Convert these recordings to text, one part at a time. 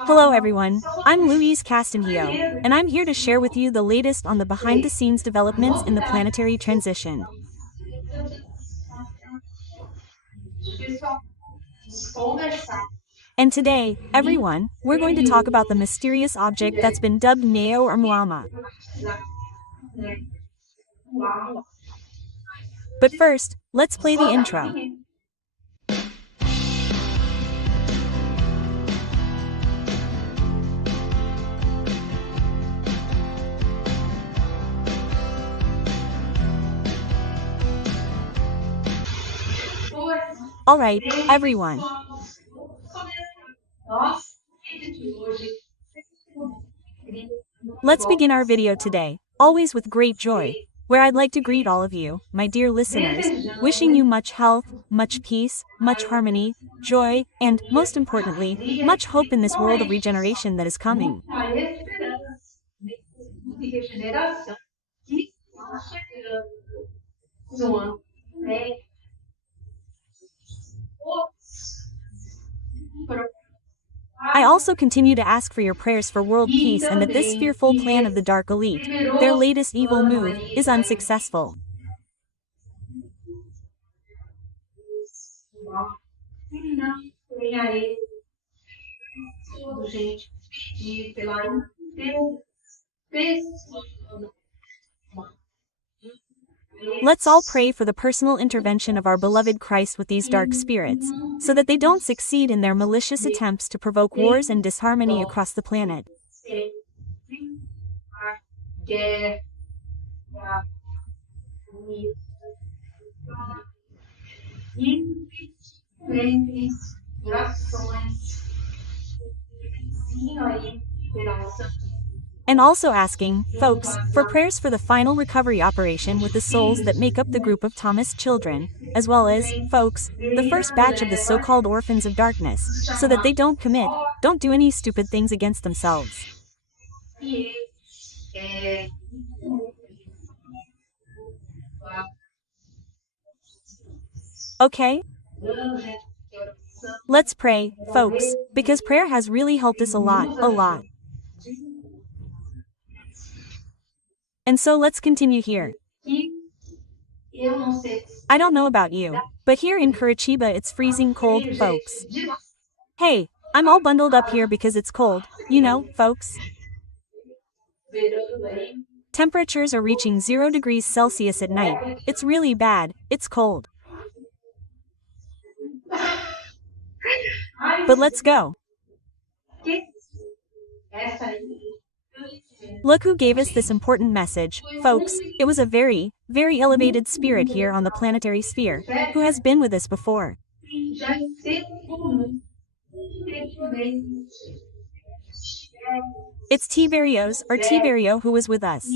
Hello everyone, I'm Luis Castillo, and I'm here to share with you the latest on the behind-the-scenes developments in the planetary transition. And today, everyone, we're going to talk about the mysterious object that's been dubbed Neo or Muamma. But first, let's play the intro. Alright, everyone. Let's begin our video today, always with great joy, where I'd like to greet all of you, my dear listeners, wishing you much health, much peace, much harmony, joy, and, most importantly, much hope in this world of regeneration that is coming. I also continue to ask for your prayers for world peace and that this fearful plan of the Dark Elite, their latest evil move, is unsuccessful. Let's all pray for the personal intervention of our beloved Christ with these dark spirits, so that they don't succeed in their malicious attempts to provoke wars and disharmony across the planet. And also asking, folks, for prayers for the final recovery operation with the souls that make up the group of Thomas children, as well as, folks, the first batch of the so-called orphans of darkness, so that they don't do any stupid things against themselves. Okay? Let's pray, folks, because prayer has really helped us a lot. And so let's continue here. I don't know about you, but here in Curitiba it's freezing cold, folks. Hey, I'm all bundled up here because it's cold, you know, folks. Temperatures are reaching 0 degrees Celsius at night. It's really bad, it's cold. But let's go. Look who gave us this important message, folks. It was a very elevated spirit here on the planetary sphere, who has been with us before. It's Tiberios, or Tiberio, who was with us.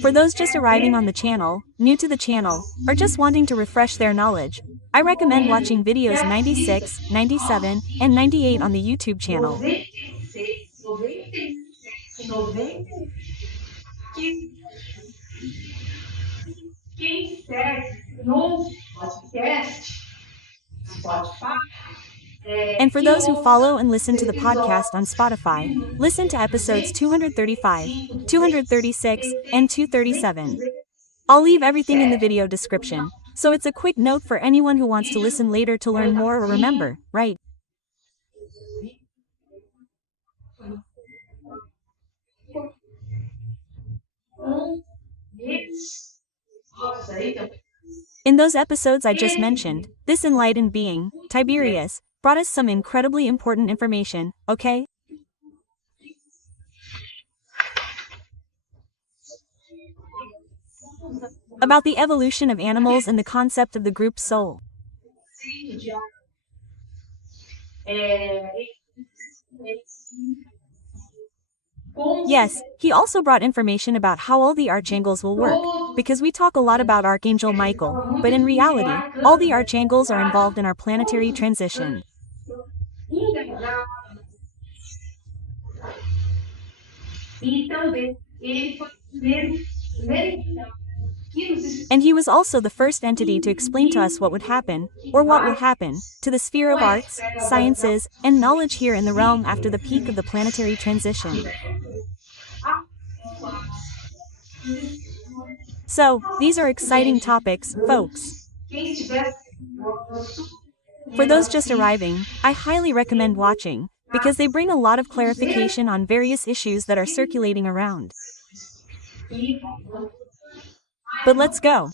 For those just arriving on the channel, new to the channel, or just wanting to refresh their knowledge, I recommend watching videos 96, 97, and 98 on the YouTube channel. And for those who follow and listen to the podcast on Spotify, listen to episodes 235, 236, and 237. I'll leave everything in the video description, so it's a quick note for anyone who wants to listen later to learn more or remember, right? In those episodes I just mentioned, this enlightened being, Tiberius, brought us some incredibly important information, okay? About the evolution of animals and the concept of the group soul. Yes, he also brought information about how all the archangels will work, because we talk a lot about Archangel Michael, but in reality, all the archangels are involved in our planetary transition. And he was also the first entity to explain to us what would happen, or what will happen, to the sphere of arts, sciences, and knowledge here in the realm after the peak of the planetary transition. So, these are exciting topics, folks. For those just arriving, I highly recommend watching, because they bring a lot of clarification on various issues that are circulating around. But let's go.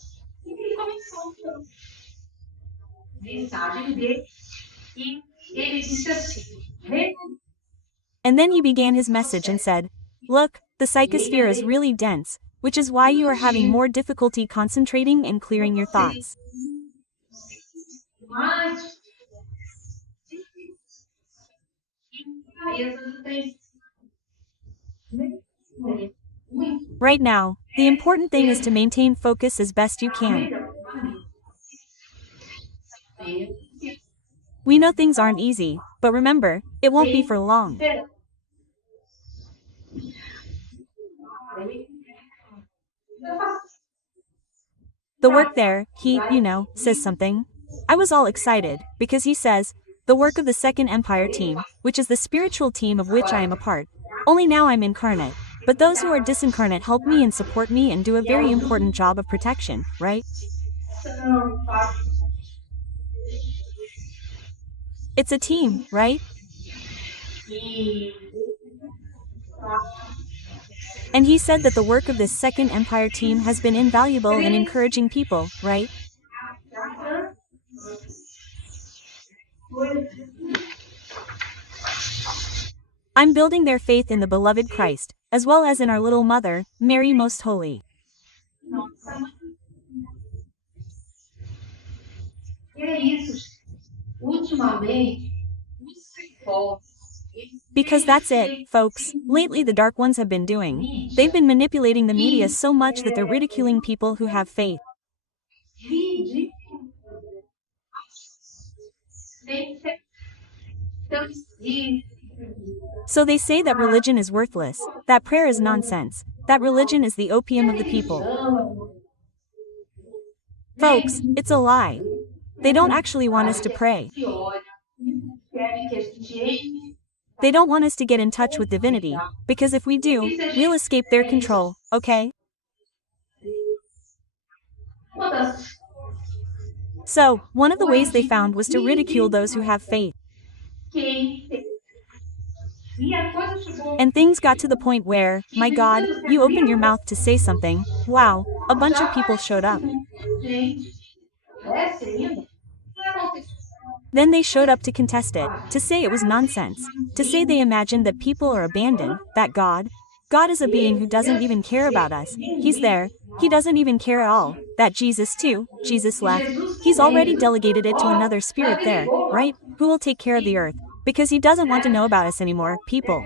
And then he began his message and said, "Look, the psychosphere is really dense, which is why you are having more difficulty concentrating and clearing your thoughts. Right now, the important thing is to maintain focus as best you can. We know things aren't easy, but remember, it won't be for long." The work there, he, says something. I was all excited, because he says, the work of the Second Empire team, which is the spiritual team of which I am a part. Only now I'm incarnate, but those who are disincarnate help me and support me and do a very important job of protection, right? It's a team, right? And he said that the work of this Second Empire team has been invaluable in encouraging people, right? I'm building their faith in the beloved Christ, as well as in our little mother, Mary Most Holy. Because that's it, folks. Lately the dark ones have been doing. They've been manipulating the media so much that they're ridiculing people who have faith. So they say that religion is worthless, that prayer is nonsense, that religion is the opium of the people. Folks, it's a lie. They don't actually want us to pray. They don't want us to get in touch with divinity, because if we do, we'll escape their control, okay? So, one of the ways they found was to ridicule those who have faith. And things got to the point where, my God, you opened your mouth to say something, wow, a bunch of people showed up. Then they showed up to contest it, to say it was nonsense, to say they imagined that people are abandoned, that God is a being who doesn't even care about us, he's there, he doesn't even care at all, that Jesus left, he's already delegated it to another spirit there, right, who will take care of the earth, because he doesn't want to know about us anymore, people.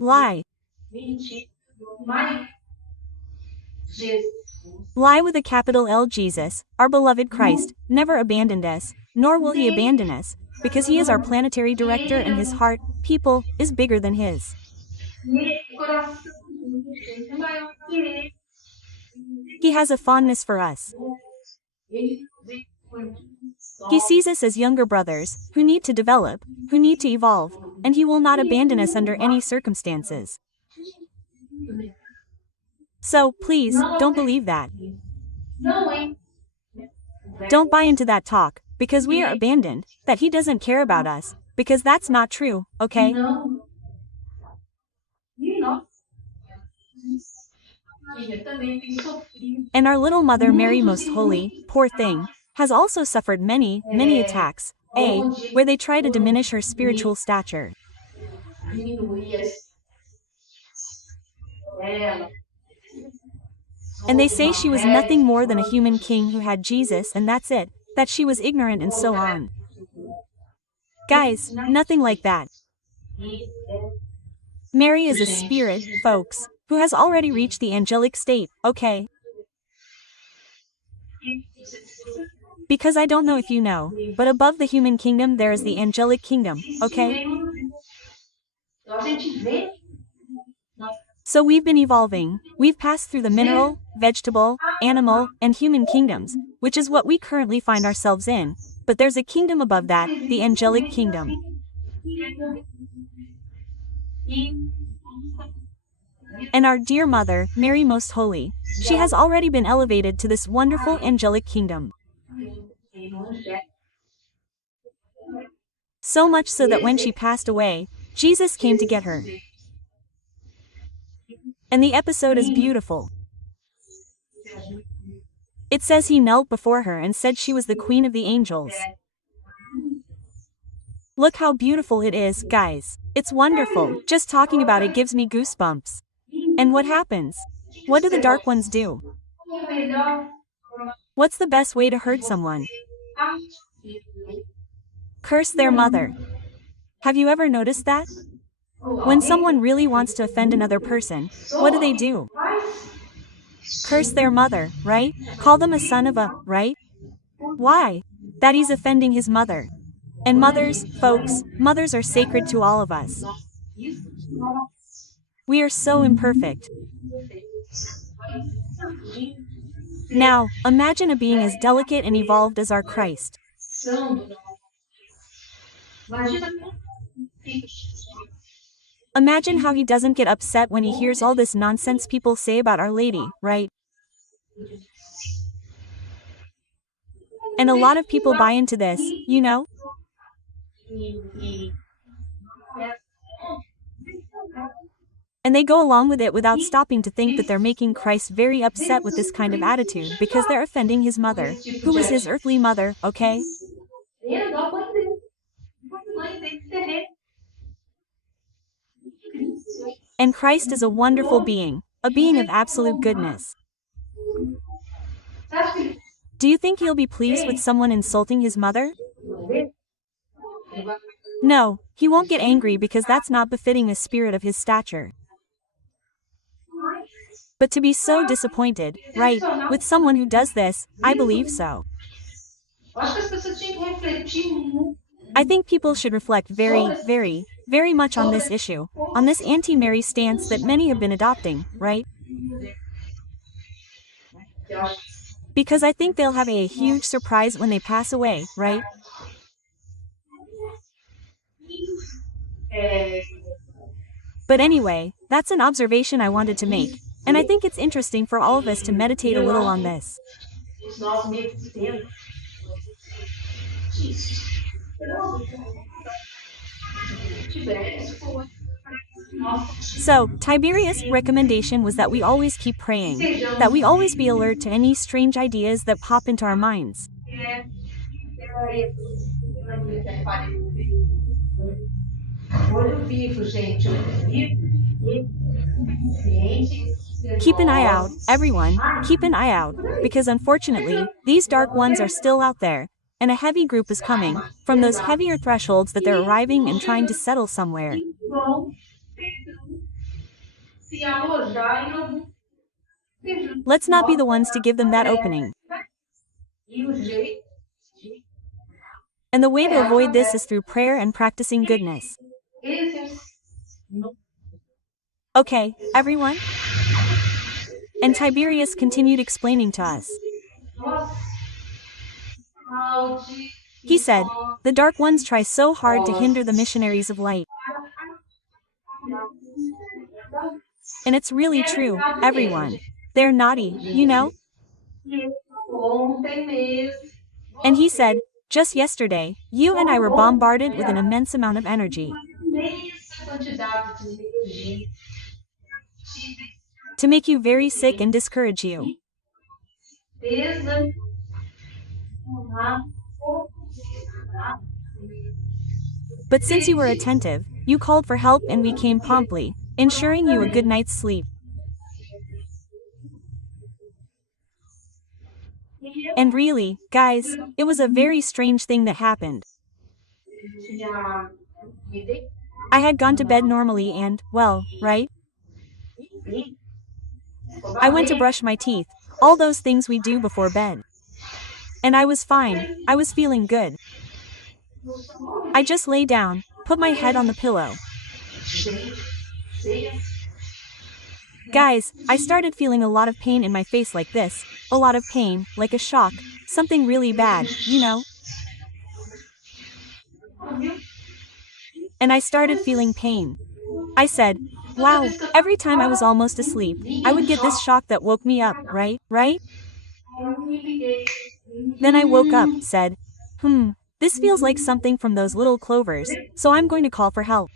Lie. Lie with a capital L. Jesus, our beloved Christ, never abandoned us, nor will he abandon us, because he is our planetary director and his heart, people, is bigger than his. He has a fondness for us. He sees us as younger brothers, who need to develop, who need to evolve, and he will not abandon us under any circumstances. So, please, don't believe that. Don't buy into that talk, because we are abandoned, that he doesn't care about us, because that's not true, okay? And our little mother Mary Most Holy, poor thing, has also suffered many attacks, where they try to diminish her spiritual stature. And they say she was nothing more than a human king who had Jesus and that's it, that she was ignorant and so on. Guys, nothing like that. Mary is a spirit, folks, who has already reached the angelic state, okay? Because I don't know if you know, but above the human kingdom there is the angelic kingdom, okay? So we've been evolving. We've passed through the mineral, vegetable, animal, and human kingdoms, which is what we currently find ourselves in. But there's a kingdom above that, the angelic kingdom. And our dear Mother, Mary Most Holy, she has already been elevated to this wonderful angelic kingdom. So much so that when she passed away, Jesus came to get her. And the episode is beautiful. It says he knelt before her and said she was the queen of the angels. Look how beautiful it is, guys. It's wonderful. Just talking about it gives me goosebumps. And what happens? What do the dark ones do? What's the best way to hurt someone? Curse their mother. Have you ever noticed that? When someone really wants to offend another person, what do? Curse their mother, right? Call them a son of a, right? Why? That he's offending his mother. And mothers, folks, mothers are sacred to all of us. We are so imperfect. Now, imagine a being as delicate and evolved as our Christ. Imagine how he doesn't get upset when he hears all this nonsense people say about Our Lady, right? And a lot of people buy into this, you know? And they go along with it without stopping to think that they're making Christ very upset with this kind of attitude because they're offending his mother, who was his earthly mother, okay? And Christ is a wonderful being, a being of absolute goodness. Do you think he'll be pleased with someone insulting his mother? No, he won't get angry because that's not befitting a spirit of his stature. But to be so disappointed, right, with someone who does this, I believe so. I think people should reflect very much on this issue, on this anti-Mary stance that many have been adopting, right? Because I think they'll have a huge surprise when they pass away, right? But anyway, that's an observation I wanted to make, and I think it's interesting for all of us to meditate a little on this. So, Tiberius' recommendation was that we always keep praying, that we always be alert to any strange ideas that pop into our minds. Keep an eye out, everyone, keep an eye out, because unfortunately, these dark ones are still out there, and a heavy group is coming, from those heavier thresholds that they're arriving and trying to settle somewhere. Let's not be the ones to give them that opening. And the way to avoid this is through prayer and practicing goodness. Okay, everyone? And Tiberius continued explaining to us. He said, the dark ones try so hard to hinder the missionaries of light. And it's really true, everyone. They're naughty, you know? And he said, just yesterday, you and I were bombarded with an immense amount of energy. To make you very sick and discourage you. But since you were attentive, you called for help and we came promptly, ensuring you a good night's sleep. And really, guys, it was a very strange thing that happened. I had gone to bed normally and, well, right? I went to brush my teeth, all those things we do before bed. And I was fine, I was feeling good. I just lay down, put my head on the pillow. Guys, I started feeling a lot of pain in my face like this, a lot of pain, like a shock, something really bad, you know? And I started feeling pain. I said, wow, every time I was almost asleep, I would get this shock that woke me up, right? Then I woke up, said, this feels like something from those little clovers, so I'm going to call for help.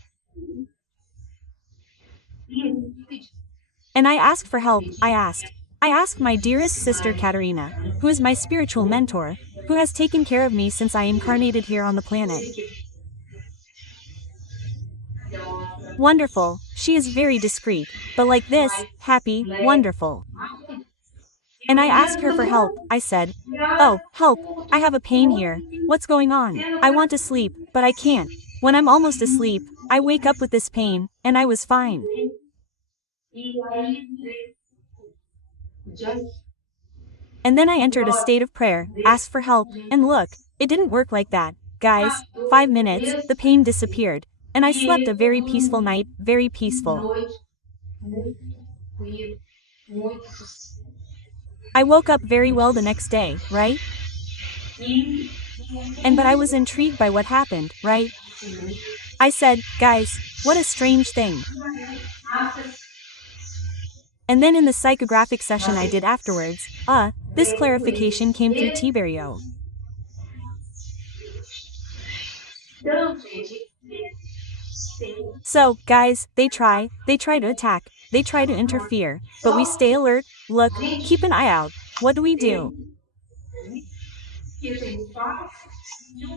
And I asked for help, I asked my dearest sister Katerina, who is my spiritual mentor, who has taken care of me since I incarnated here on the planet. Wonderful, she is very discreet, but like this, happy, wonderful. And I asked her for help, I said, oh, help, I have a pain here, what's going on? I want to sleep, but I can't. When I'm almost asleep, I wake up with this pain, and I was fine. And then I entered a state of prayer, asked for help, and look, it didn't work like that. Guys, 5 minutes, the pain disappeared, and I slept a very peaceful night, very peaceful. I woke up very well the next day, right? But I was intrigued by what happened, right? I said, guys, what a strange thing. And then in the psychographic session I did afterwards, this clarification came through Tiberio. So, guys, they try to attack, they try to interfere, but we stay alert, look, keep an eye out. What do?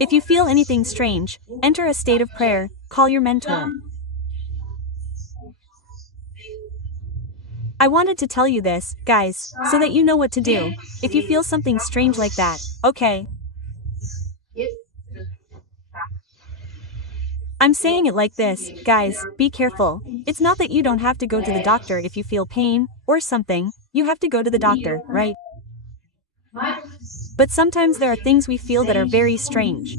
If you feel anything strange, enter a state of prayer, call your mentor. I wanted to tell you this, guys, so that you know what to do, if you feel something strange like that, okay? I'm saying it like this, guys, be careful. It's not that you don't have to go to the doctor if you feel pain, or something, you have to go to the doctor, right? But sometimes there are things we feel that are very strange.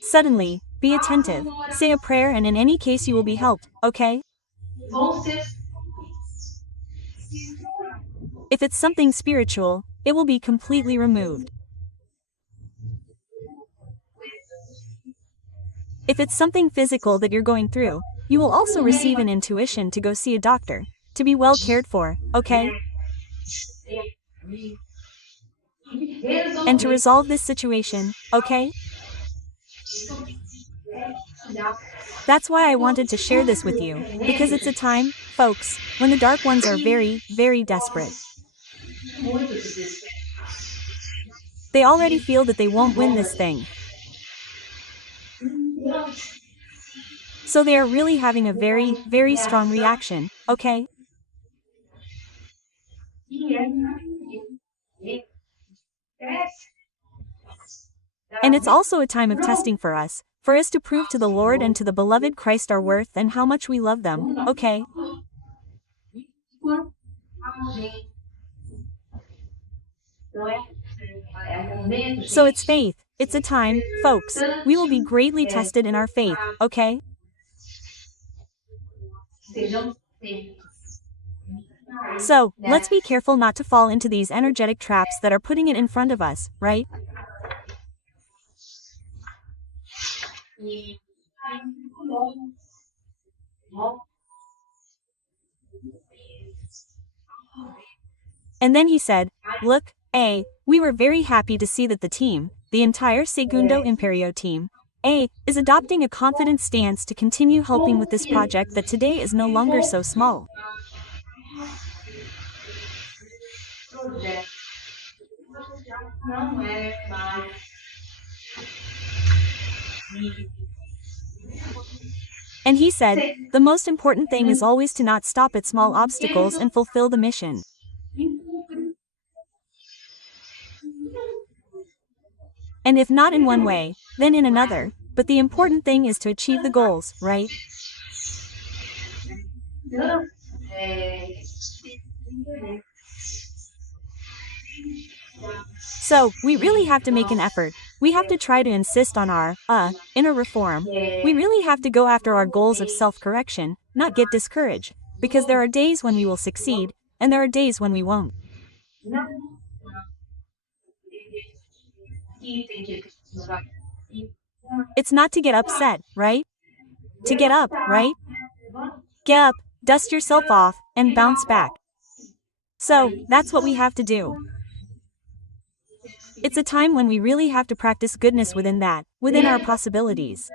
Suddenly, be attentive, say a prayer, and in any case you will be helped, okay? If it's something spiritual, it will be completely removed. If it's something physical that you're going through, you will also receive an intuition to go see a doctor, to be well cared for, okay? And to resolve this situation, okay? That's why I wanted to share this with you, because it's a time, folks, when the dark ones are very, very desperate. They already feel that they won't win this thing. So they are really having a very, very strong reaction, okay? And it's also a time of testing for us to prove to the Lord and to the beloved Christ our worth and how much we love them, okay? So it's faith. It's a time, folks, we will be greatly tested in our faith, okay? So, let's be careful not to fall into these energetic traps that are putting it in front of us, right? And then he said, look, we were very happy to see that the team, the entire Segundo Imperio team, is adopting a confident stance to continue helping with this project that today is no longer so small. And he said, the most important thing is always to not stop at small obstacles and fulfill the mission. And if not in one way, then in another, but the important thing is to achieve the goals, right? So, we really have to make an effort, We have to try to insist on our, inner reform. We really have to go after our goals of self-correction, not get discouraged, because there are days when we will succeed, and there are days when we won't. It's not to get upset, right? To get up, right? Get up, dust yourself off, and bounce back. So, that's what we have to do. It's a time when we really have to practice goodness within our possibilities.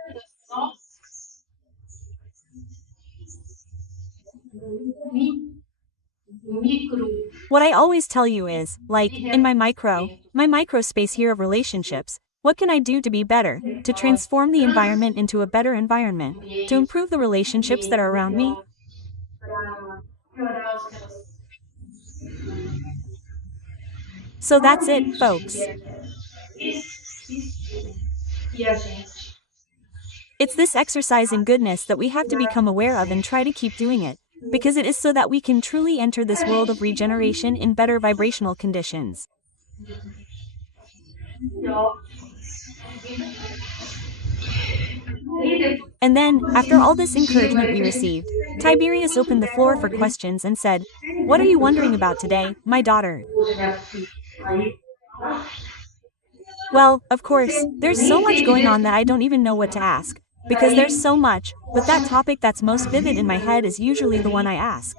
What I always tell you is, like, in my micro space here of relationships, what can I do to be better, to transform the environment into a better environment, to improve the relationships that are around me? So that's it, folks. It's this exercise in goodness that we have to become aware of and try to keep doing it, because it is so that we can truly enter this world of regeneration in better vibrational conditions. And then, after all this encouragement we received, Tiberius opened the floor for questions and said, "What are you wondering about today, my daughter?" Well, of course, there's so much going on that I don't even know what to ask, because there's so much, but that topic that's most vivid in my head is usually the one I ask.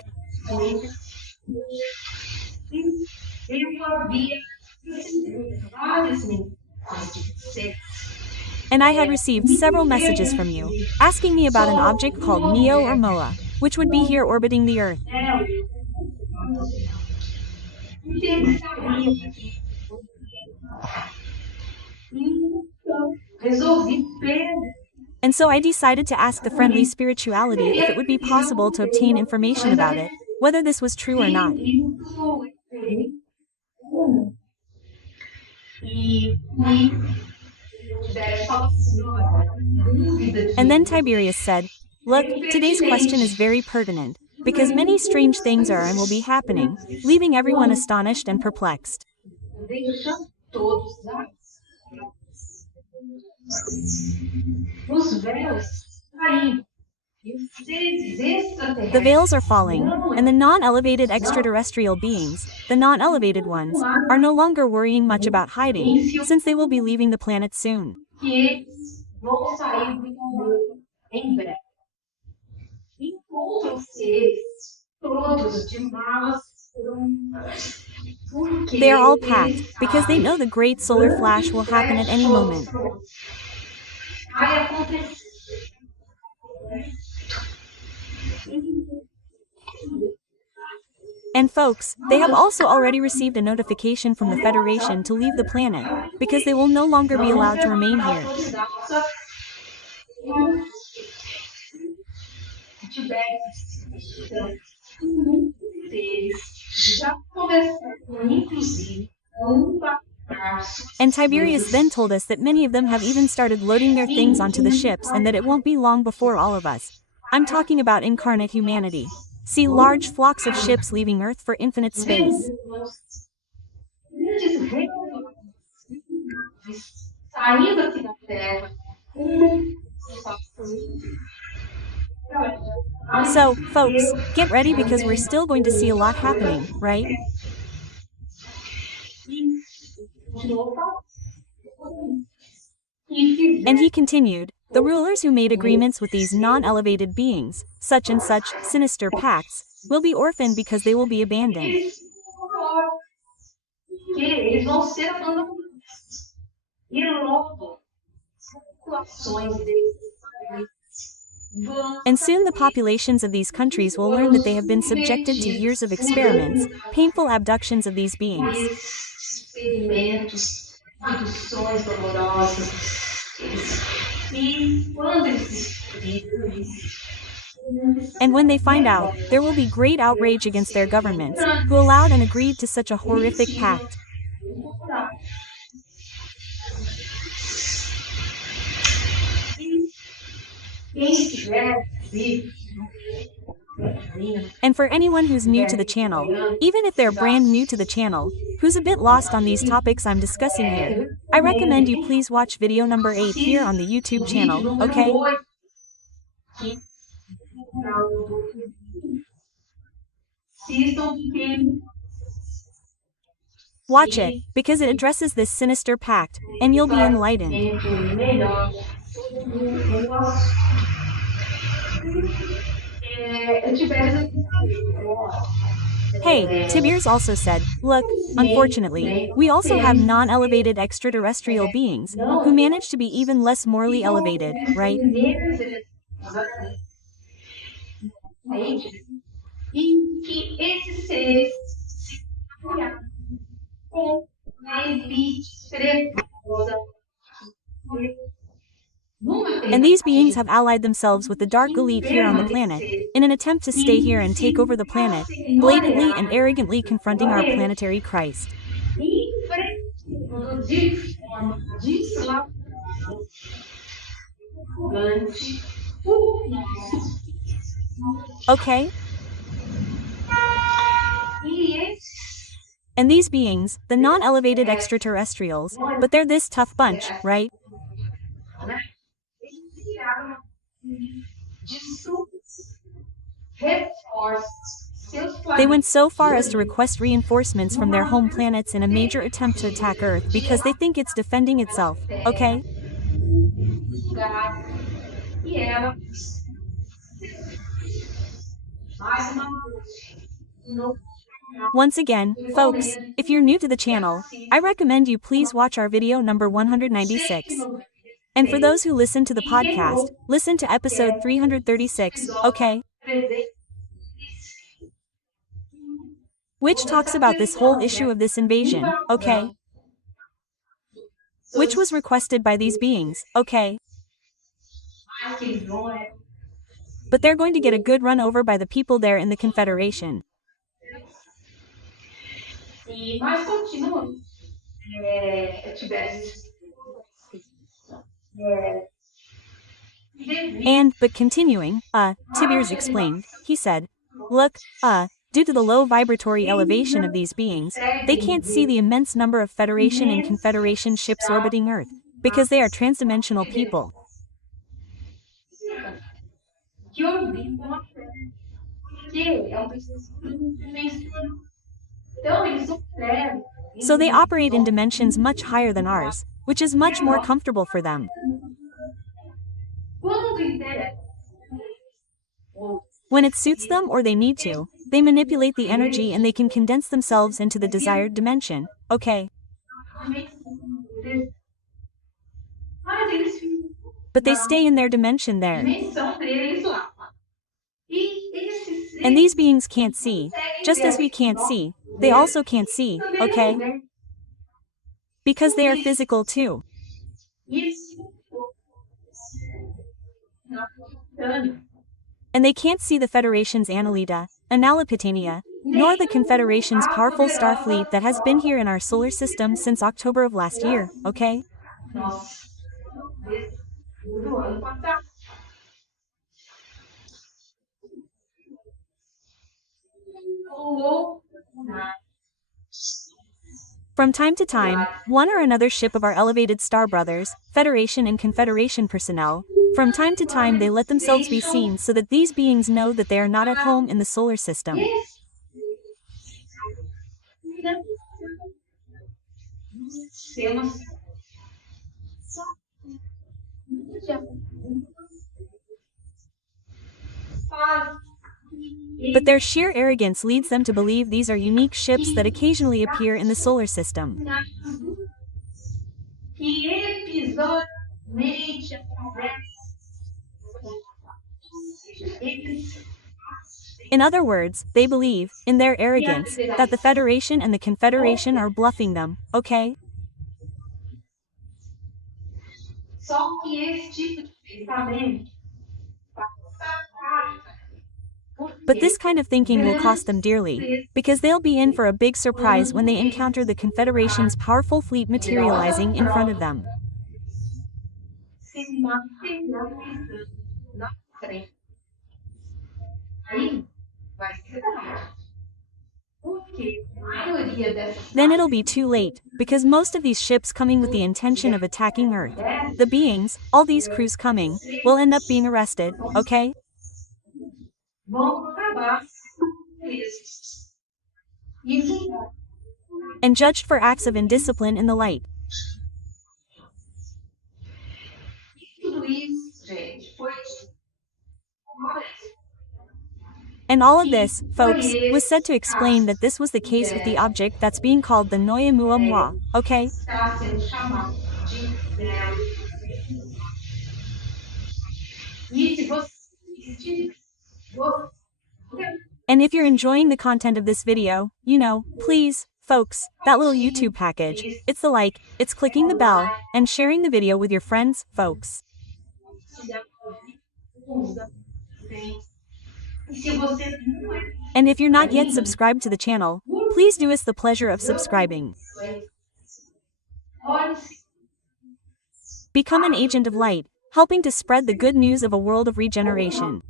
And I had received several messages from you, asking me about an object called Neo or Moa, which would be here orbiting the Earth. And so I decided to ask the friendly spirituality if it would be possible to obtain information about it, whether this was true or not. And then Tiberius said, "Look, today's question is very pertinent, because many strange things are and will be happening, leaving everyone astonished and perplexed. The veils are falling, and the non-elevated extraterrestrial beings, the non-elevated ones, are no longer worrying much about hiding, since they will be leaving the planet soon. They are all packed, because they know the great solar flash will happen at any moment. And folks, they have also already received a notification from the Federation to leave the planet, because they will no longer be allowed to remain here. And Tiberius then told us that many of them have even started loading their things onto the ships and that it won't be long before all of us, I'm talking about incarnate humanity, see large flocks of ships leaving Earth for infinite space. So, folks, get ready because we're still going to see a lot happening, right? And he continued, the rulers who made agreements with these non-elevated beings, such and such, sinister pacts, will be orphaned because they will be abandoned. And soon the populations of these countries will learn that they have been subjected to years of experiments, painful abductions of these beings. And when they find out, there will be great outrage against their governments, who allowed and agreed to such a horrific pact. And for anyone who's new to the channel, even if they're brand new to the channel, who's a bit lost on these topics I'm discussing here, I recommend you please watch video number 8 here on the YouTube channel, okay? Watch it, because it addresses this sinister pact, and you'll be enlightened. Hey, Tiberius also said, look, unfortunately, we also have non-elevated extraterrestrial beings, who manage to be even less morally elevated, right? And these beings have allied themselves with the dark elite here on the planet, in an attempt to stay here and take over the planet, blatantly and arrogantly confronting our planetary Christ. Okay? And these beings, the non-elevated extraterrestrials, but they're this tough bunch, right? They went so far as to request reinforcements from their home planets in a major attempt to attack Earth because they think it's defending itself, okay? Once again, folks, if you're new to the channel, I recommend you please watch our video number 196. And for those who listen to the podcast, listen to episode 336, okay? Which talks about this whole issue of this invasion, okay? Which was requested by these beings, okay? But they're going to get a good run over by the people there in the Confederation. But continuing, Tiberius explained, he said, look, due to the low vibratory elevation of these beings, they can't see the immense number of Federation and Confederation ships orbiting Earth, because they are transdimensional people. So they operate in dimensions much higher than ours, which is much more comfortable for them. When it suits them or they need to, they manipulate the energy and they can condense themselves into the desired dimension, okay? But they stay in their dimension there. And these beings can't see, just as we can't see, they also can't see, okay? Because they are physical too. And they can't see the Federation's Annelida, Annalipitania, nor the Confederation's powerful star fleet that has been here in our solar system since October of last year, okay? From time to time, one or another ship of our elevated star brothers, Federation and Confederation personnel, from time to time they let themselves be seen so that these beings know that they are not at home in the solar system. But their sheer arrogance leads them to believe these are unique ships that occasionally appear in the solar system. In other words, they believe, in their arrogance, that the Federation and the Confederation are bluffing them, okay? But this kind of thinking will cost them dearly, because they'll be in for a big surprise when they encounter the Confederation's powerful fleet materializing in front of them. Then it'll be too late, because most of these ships coming with the intention of attacking Earth, the beings, all these crews coming, will end up being arrested, okay? And judged for acts of indiscipline in the light. And all of this, folks, was said to explain that this was the case with the object that's being called the Neue Muamwa, okay? And if you're enjoying the content of this video, you know, please, folks, that little YouTube package, it's the like, it's clicking the bell, and sharing the video with your friends, folks. And if you're not yet subscribed to the channel, please do us the pleasure of subscribing. Become an agent of light, helping to spread the good news of a world of regeneration.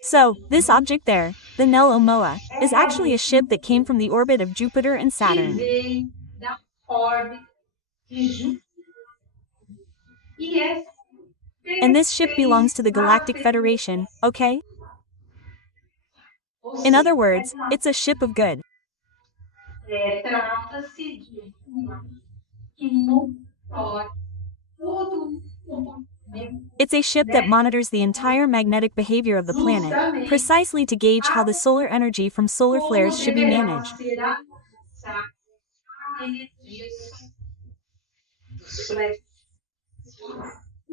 So, this object there, the Nell Omoa, is actually a ship that came from the orbit of Jupiter and Saturn. And this ship belongs to the Galactic Federation, okay? In other words, it's a ship of good. It's a ship that monitors the entire magnetic behavior of the planet, precisely to gauge how the solar energy from solar flares should be managed.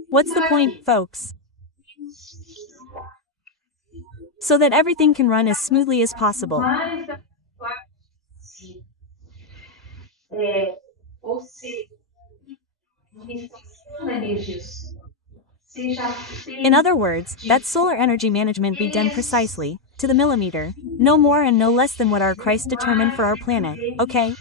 What's the point, folks? So that everything can run as smoothly as possible. In other words, that solar energy management be done precisely, to the millimeter, no more and no less than what our Christ determined for our planet, okay?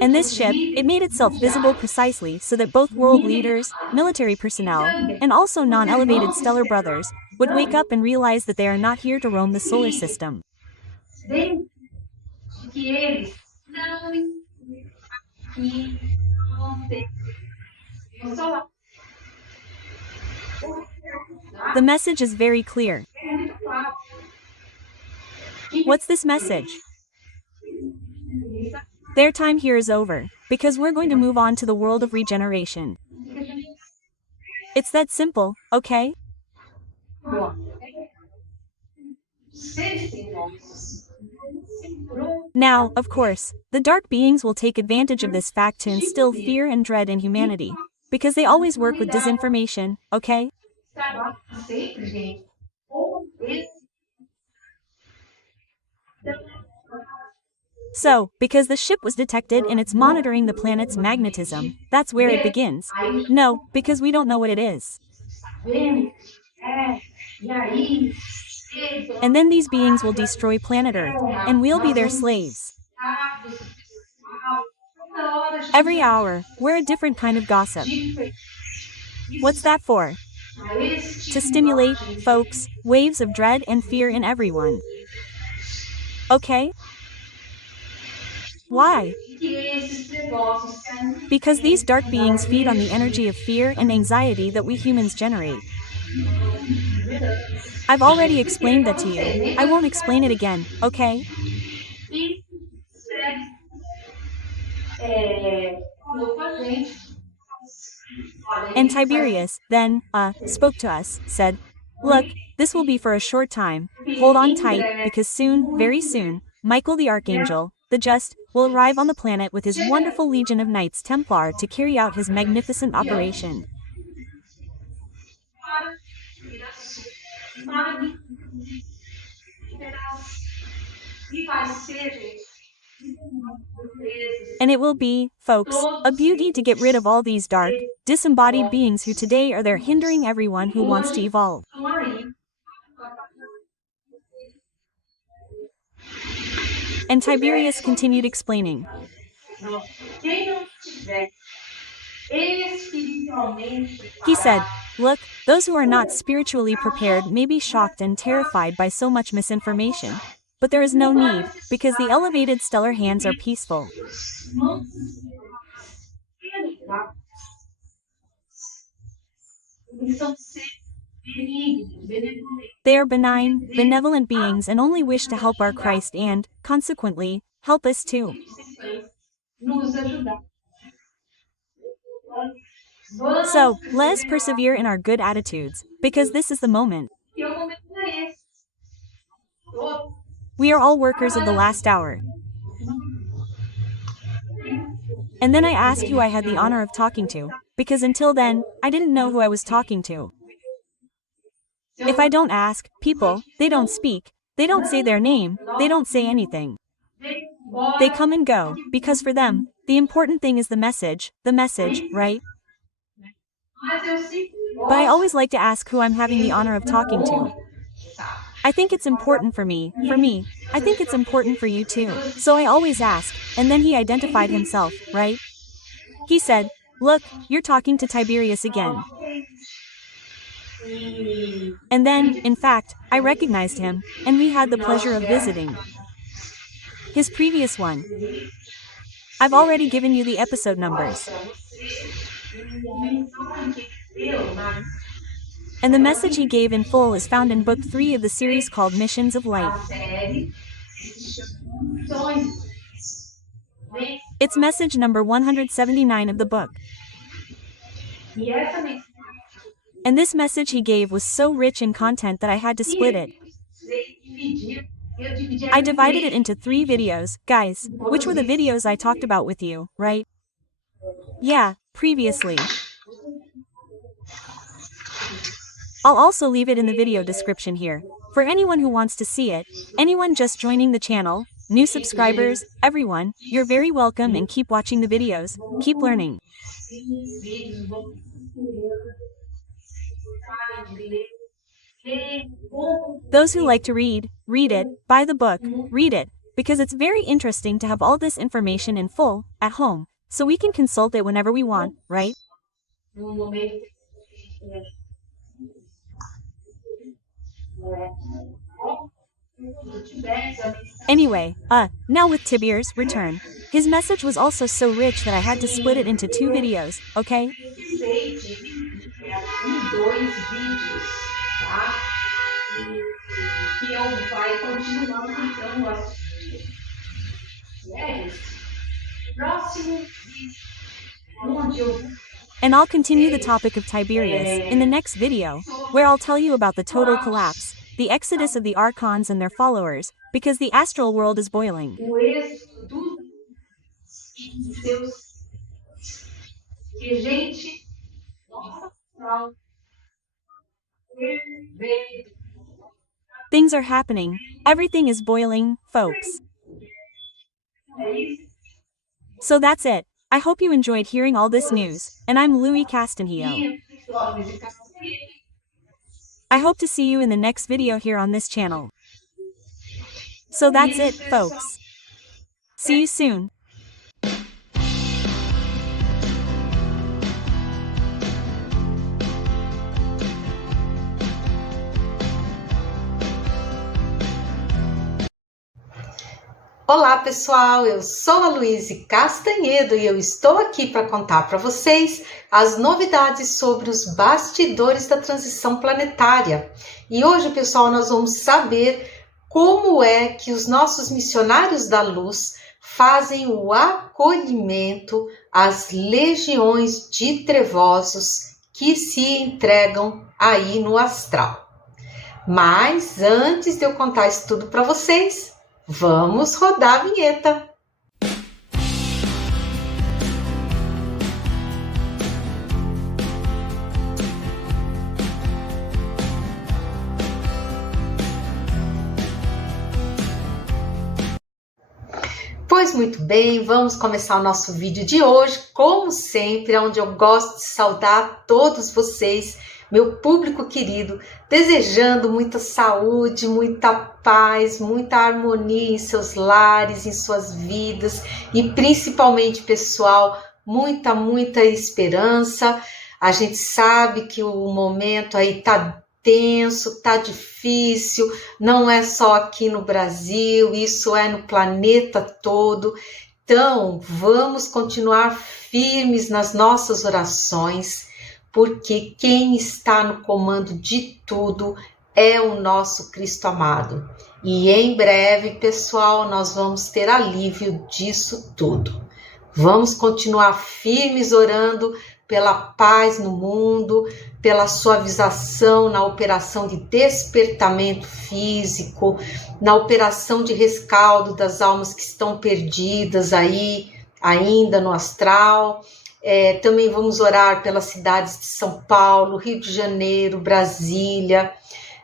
And this ship, it made itself visible precisely so that both world leaders, military personnel, and also non-elevated stellar brothers, would wake up and realize that they are not here to roam the solar system. The message is very clear. What's this message? Their time here is over, because we're going to move on to the world of regeneration. It's that simple, okay? Now, of course, the dark beings will take advantage of this fact to instill fear and dread in humanity, because they always work with disinformation, okay? So, because the ship was detected and it's monitoring the planet's magnetism, that's where it begins. No, because we don't know what it is. And then these beings will destroy planet Earth, and we'll be their slaves. Every hour, we're a different kind of gossip. What's that for? To stimulate, folks, waves of dread and fear in everyone. Okay? Why? Because these dark beings feed on the energy of fear and anxiety that we humans generate. I've already explained that to you. I won't explain it again, okay? And Tiberius, then, spoke to us, said, "Look, this will be for a short time, hold on tight, because soon, very soon, Michael the Archangel, the just, will arrive on the planet with his wonderful legion of Knights Templar to carry out his magnificent operation." And it will be, folks, a beauty to get rid of all these dark, disembodied beings who today are there hindering everyone who wants to evolve. And Tiberius continued explaining. He said, look, those who are not spiritually prepared may be shocked and terrified by so much misinformation. But there is no need, because the elevated stellar hands are peaceful. They are benign, benevolent beings and only wish to help our Christ and, consequently, help us too. So, let us persevere in our good attitudes, because this is the moment. We are all workers of the last hour. And then I asked who I had the honor of talking to, because until then, I didn't know who I was talking to. If I don't ask, people, they don't speak, they don't say their name, they don't say anything. They come and go, because for them, the important thing is the message, right? But I always like to ask who I'm having the honor of talking to. I think it's important for me, I think it's important for you too. So I always ask, and then he identified himself, right? He said, look, you're talking to Tiberius again. And then, in fact, I recognized him, and we had the pleasure of visiting his previous one. I've already given you the episode numbers. And the message he gave in full is found in Book 3 of the series called Missions of Light. It's message number 179 of the book. And this message he gave was so rich in content that I had to split it. I divided it into 3 videos, guys, which were the videos I talked about with you, right? Yeah, previously. I'll also leave it in the video description here, for anyone who wants to see it, anyone just joining the channel, new subscribers, everyone, you're very welcome and keep watching the videos, keep learning. Those who like to read it, buy the book, read it, because it's very interesting to have all this information in full, at home, so we can consult it whenever we want, right? Anyway, now with Tiberius' return, his message was also so rich that I had to split it into 2 videos, okay? And I'll continue the topic of Tiberius in the next video, where I'll tell you about the total collapse, the exodus of the Archons and their followers, because the astral world is boiling. Things are happening, everything is boiling, folks. So that's it. I hope you enjoyed hearing all this news, and I'm Louis Castanhio. I hope to see you in the next video here on this channel. So that's it, folks. See you soon. Olá pessoal, eu sou a Luíse Castanhedo e eu estou aqui para contar para vocês as novidades sobre os bastidores da transição planetária. E hoje, pessoal, nós vamos saber como é que os nossos missionários da luz fazem o acolhimento às legiões de trevosos que se entregam aí no astral. Mas antes de eu contar isso tudo para vocês, vamos rodar a vinheta. Pois muito bem, vamos começar o nosso vídeo de hoje, como sempre, onde eu gosto de saudar todos vocês, meu público querido, desejando muita saúde, muita paz, muita harmonia em seus lares, em suas vidas e principalmente, pessoal, muita esperança. A gente sabe que o momento aí tá tenso, tá difícil, não é só aqui no Brasil, isso é no planeta todo. Então, vamos continuar firmes nas nossas orações, porque quem está no comando de tudo é o nosso Cristo amado. E em breve, pessoal, nós vamos ter alívio disso tudo. Vamos continuar firmes orando pela paz no mundo, pela suavização na operação de despertamento físico, na operação de rescaldo das almas que estão perdidas aí, ainda no astral. Também vamos orar pelas cidades de São Paulo, Rio de Janeiro, Brasília.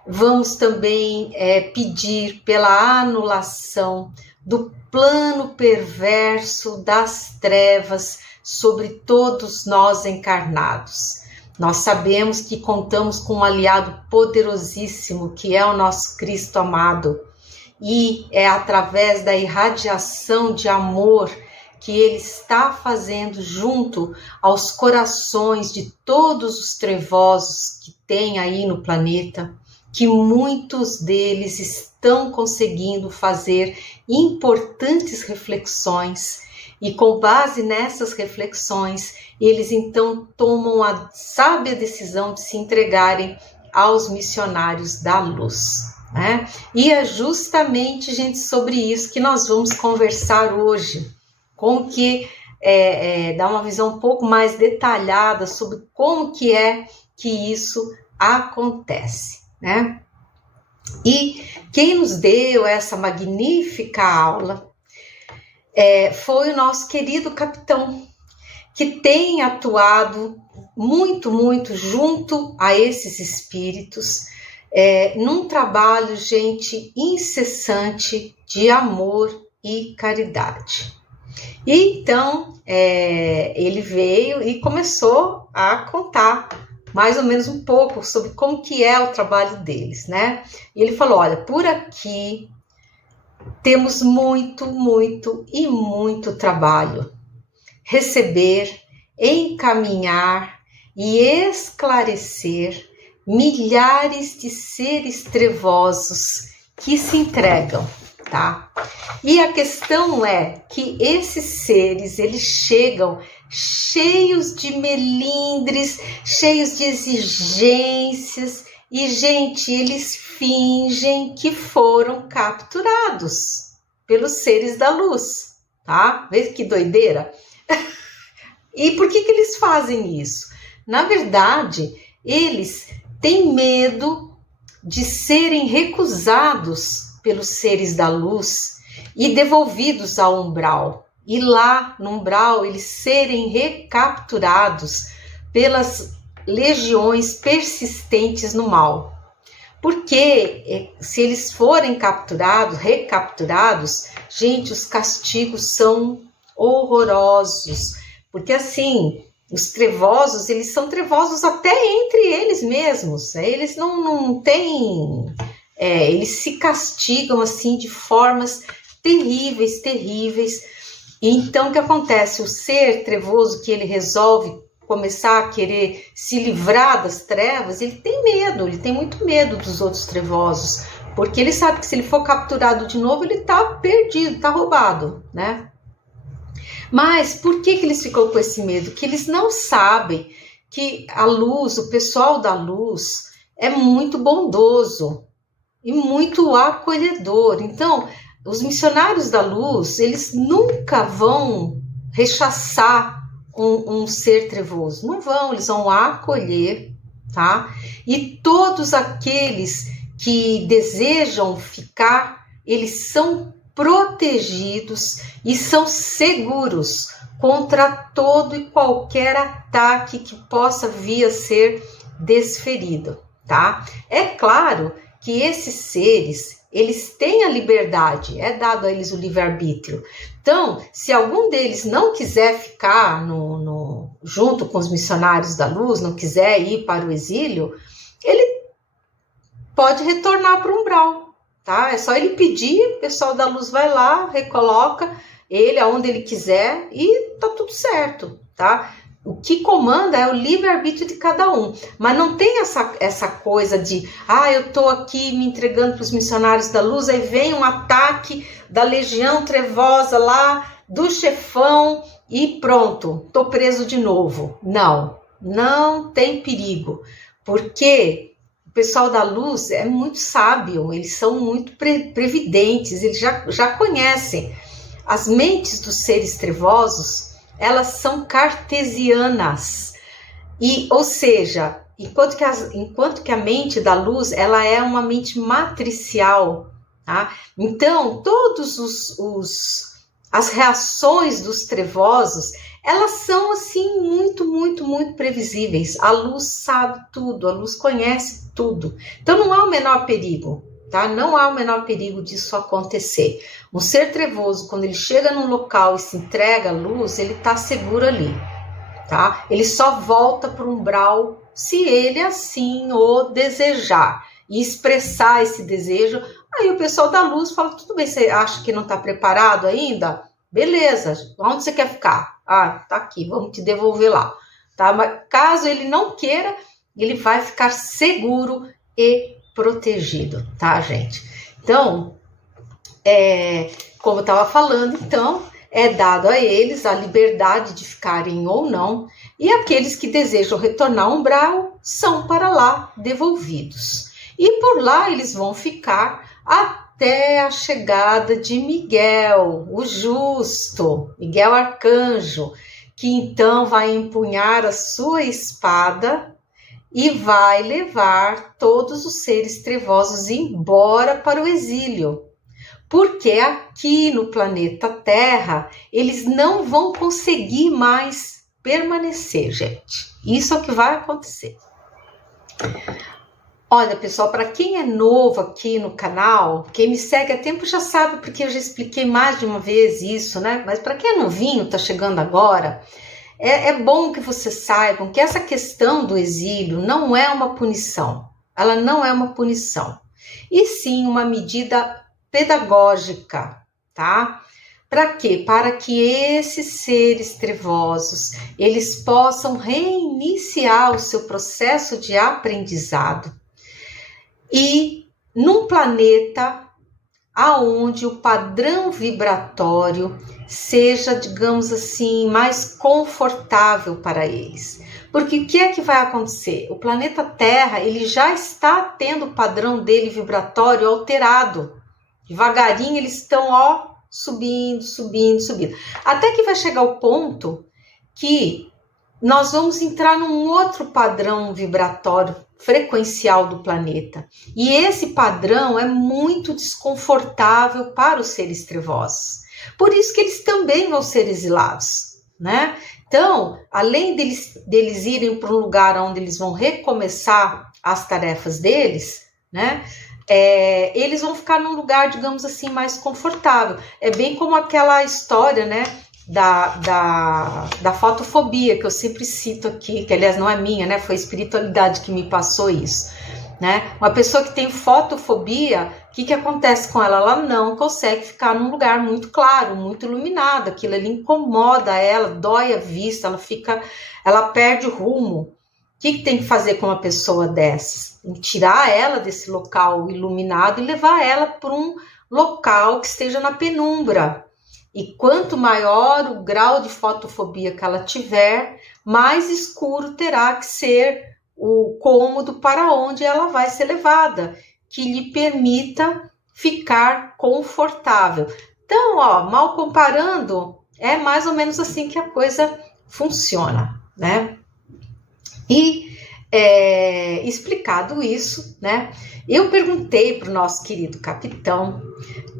Vamos também pedir pela anulação do plano perverso das trevas sobre todos nós encarnados. Nós sabemos que contamos com um aliado poderosíssimo, que é o nosso Cristo amado, e é através da irradiação de amor que Ele está fazendo junto aos corações de todos os trevosos que tem aí no planeta, que muitos deles estão conseguindo fazer importantes reflexões. E com base nessas reflexões, eles então tomam a sábia decisão de se entregarem aos missionários da luz, né? E é justamente, gente, sobre isso que nós vamos conversar hoje, com que dá uma visão um pouco mais detalhada sobre como que é que isso acontece, né? E quem nos deu essa magnífica aula foi o nosso querido capitão, que tem atuado muito junto a esses espíritos, num trabalho, gente, incessante de amor e caridade. E então, ele veio e começou a contar mais ou menos um pouco sobre como que é o trabalho deles, né? E ele falou, olha, por aqui temos muito trabalho. Receber, encaminhar e esclarecer milhares de seres trevosos que se entregam, tá? E a questão é que esses seres, eles chegam cheios de melindres, cheios de exigências e, gente, eles fingem que foram capturados pelos seres da luz, tá? Vê que doideira? E por que eles fazem isso? Na verdade, eles têm medo de serem recusados pelos seres da luz e devolvidos ao umbral. E lá no umbral eles serem recapturados pelas legiões persistentes no mal. Porque se eles forem recapturados, gente, os castigos são horrorosos. Porque assim, os trevosos, eles são trevosos até entre eles mesmos. Eles não têm... eles se castigam assim de formas terríveis. E então o que acontece? O ser trevoso que ele resolve começar a querer se livrar das trevas, ele tem muito medo dos outros trevosos, porque ele sabe que se ele for capturado de novo, ele está perdido, está roubado, né? Mas por que eles ficam com esse medo? Que eles não sabem que a luz, o pessoal da luz, é muito bondoso e muito acolhedor. Então, os missionários da luz, eles nunca vão rechaçar um ser trevoso. Não vão, eles vão acolher, tá? E todos aqueles que desejam ficar, eles são protegidos e são seguros contra todo e qualquer ataque que possa vir a ser desferido, tá? É claro que esses seres, eles têm a liberdade, é dado a eles o livre-arbítrio. Então, se algum deles não quiser ficar junto com os missionários da luz, não quiser ir para o exílio, ele pode retornar para o umbral, tá? É só ele pedir, o pessoal da luz vai lá, recoloca ele aonde ele quiser e tá tudo certo, tá? O que comanda é o livre-arbítrio de cada um, mas não tem essa coisa de, eu tô aqui me entregando para os missionários da luz, aí vem um ataque da legião trevosa lá, do chefão, e pronto, tô preso de novo. Não tem perigo, porque o pessoal da luz é muito sábio, eles são muito previdentes, eles já conhecem. As mentes dos seres trevosos, elas são cartesianas, ou seja, enquanto que a mente da luz, ela é uma mente matricial, tá? Então, todos as reações dos trevosos, elas são assim muito, muito, muito previsíveis. A luz sabe tudo, a luz conhece tudo. Então, não há o menor perigo, tá? Não há o menor perigo disso acontecer. Um ser trevoso, quando ele chega num local e se entrega à luz, ele está seguro ali, tá? Ele só volta para o umbral se ele assim o desejar e expressar esse desejo. Aí o pessoal da luz fala, tudo bem, você acha que não está preparado ainda? Beleza, onde você quer ficar? Tá aqui, vamos te devolver lá, tá? Mas caso ele não queira, ele vai ficar seguro e protegido, tá, gente? Então, como eu estava falando, então, é dado a eles a liberdade de ficarem ou não, e aqueles que desejam retornar ao umbral são para lá devolvidos. E por lá eles vão ficar até a chegada de Miguel, o justo, Miguel Arcanjo, que então vai empunhar a sua espada e vai levar todos os seres trevosos embora para o exílio. Porque aqui no planeta Terra, eles não vão conseguir mais permanecer, gente. Isso é o que vai acontecer. Olha, pessoal, para quem é novo aqui no canal, quem me segue há tempo já sabe, porque eu já expliquei mais de uma vez isso, né? Mas para quem é novinho, tá chegando agora, é bom que vocês saibam que essa questão do exílio não é uma punição. Ela não é uma punição. E sim uma medida pedagógica, tá? Para quê? Para que esses seres trevosos, eles possam reiniciar o seu processo de aprendizado. E num planeta aonde o padrão vibratório seja, digamos assim, mais confortável para eles. Porque o que é que vai acontecer? O planeta Terra, ele já está tendo o padrão dele vibratório alterado. Devagarinho eles estão, subindo. Até que vai chegar o ponto que nós vamos entrar num outro padrão vibratório frequencial do planeta. E esse padrão é muito desconfortável para os seres trevosos. Por isso que eles também vão ser exilados, né? Então, além deles irem para um lugar onde eles vão recomeçar as tarefas deles, né? Eles vão ficar num lugar, digamos assim, mais confortável. É bem como aquela história, né, da fotofobia, que eu sempre cito aqui, que aliás não é minha, né, foi a espiritualidade que me passou isso, né? Uma pessoa que tem fotofobia, o que acontece com ela? Ela não consegue ficar num lugar muito claro, muito iluminado, aquilo ali incomoda ela, dói a vista, ela perde o rumo. O que tem que fazer com uma pessoa dessas? Tem que tirar ela desse local iluminado e levar ela para um local que esteja na penumbra. E quanto maior o grau de fotofobia que ela tiver, mais escuro terá que ser o cômodo para onde ela vai ser levada, que lhe permita ficar confortável. Então, mal comparando, é mais ou menos assim que a coisa funciona, né? E explicado isso, né? Eu perguntei para o nosso querido capitão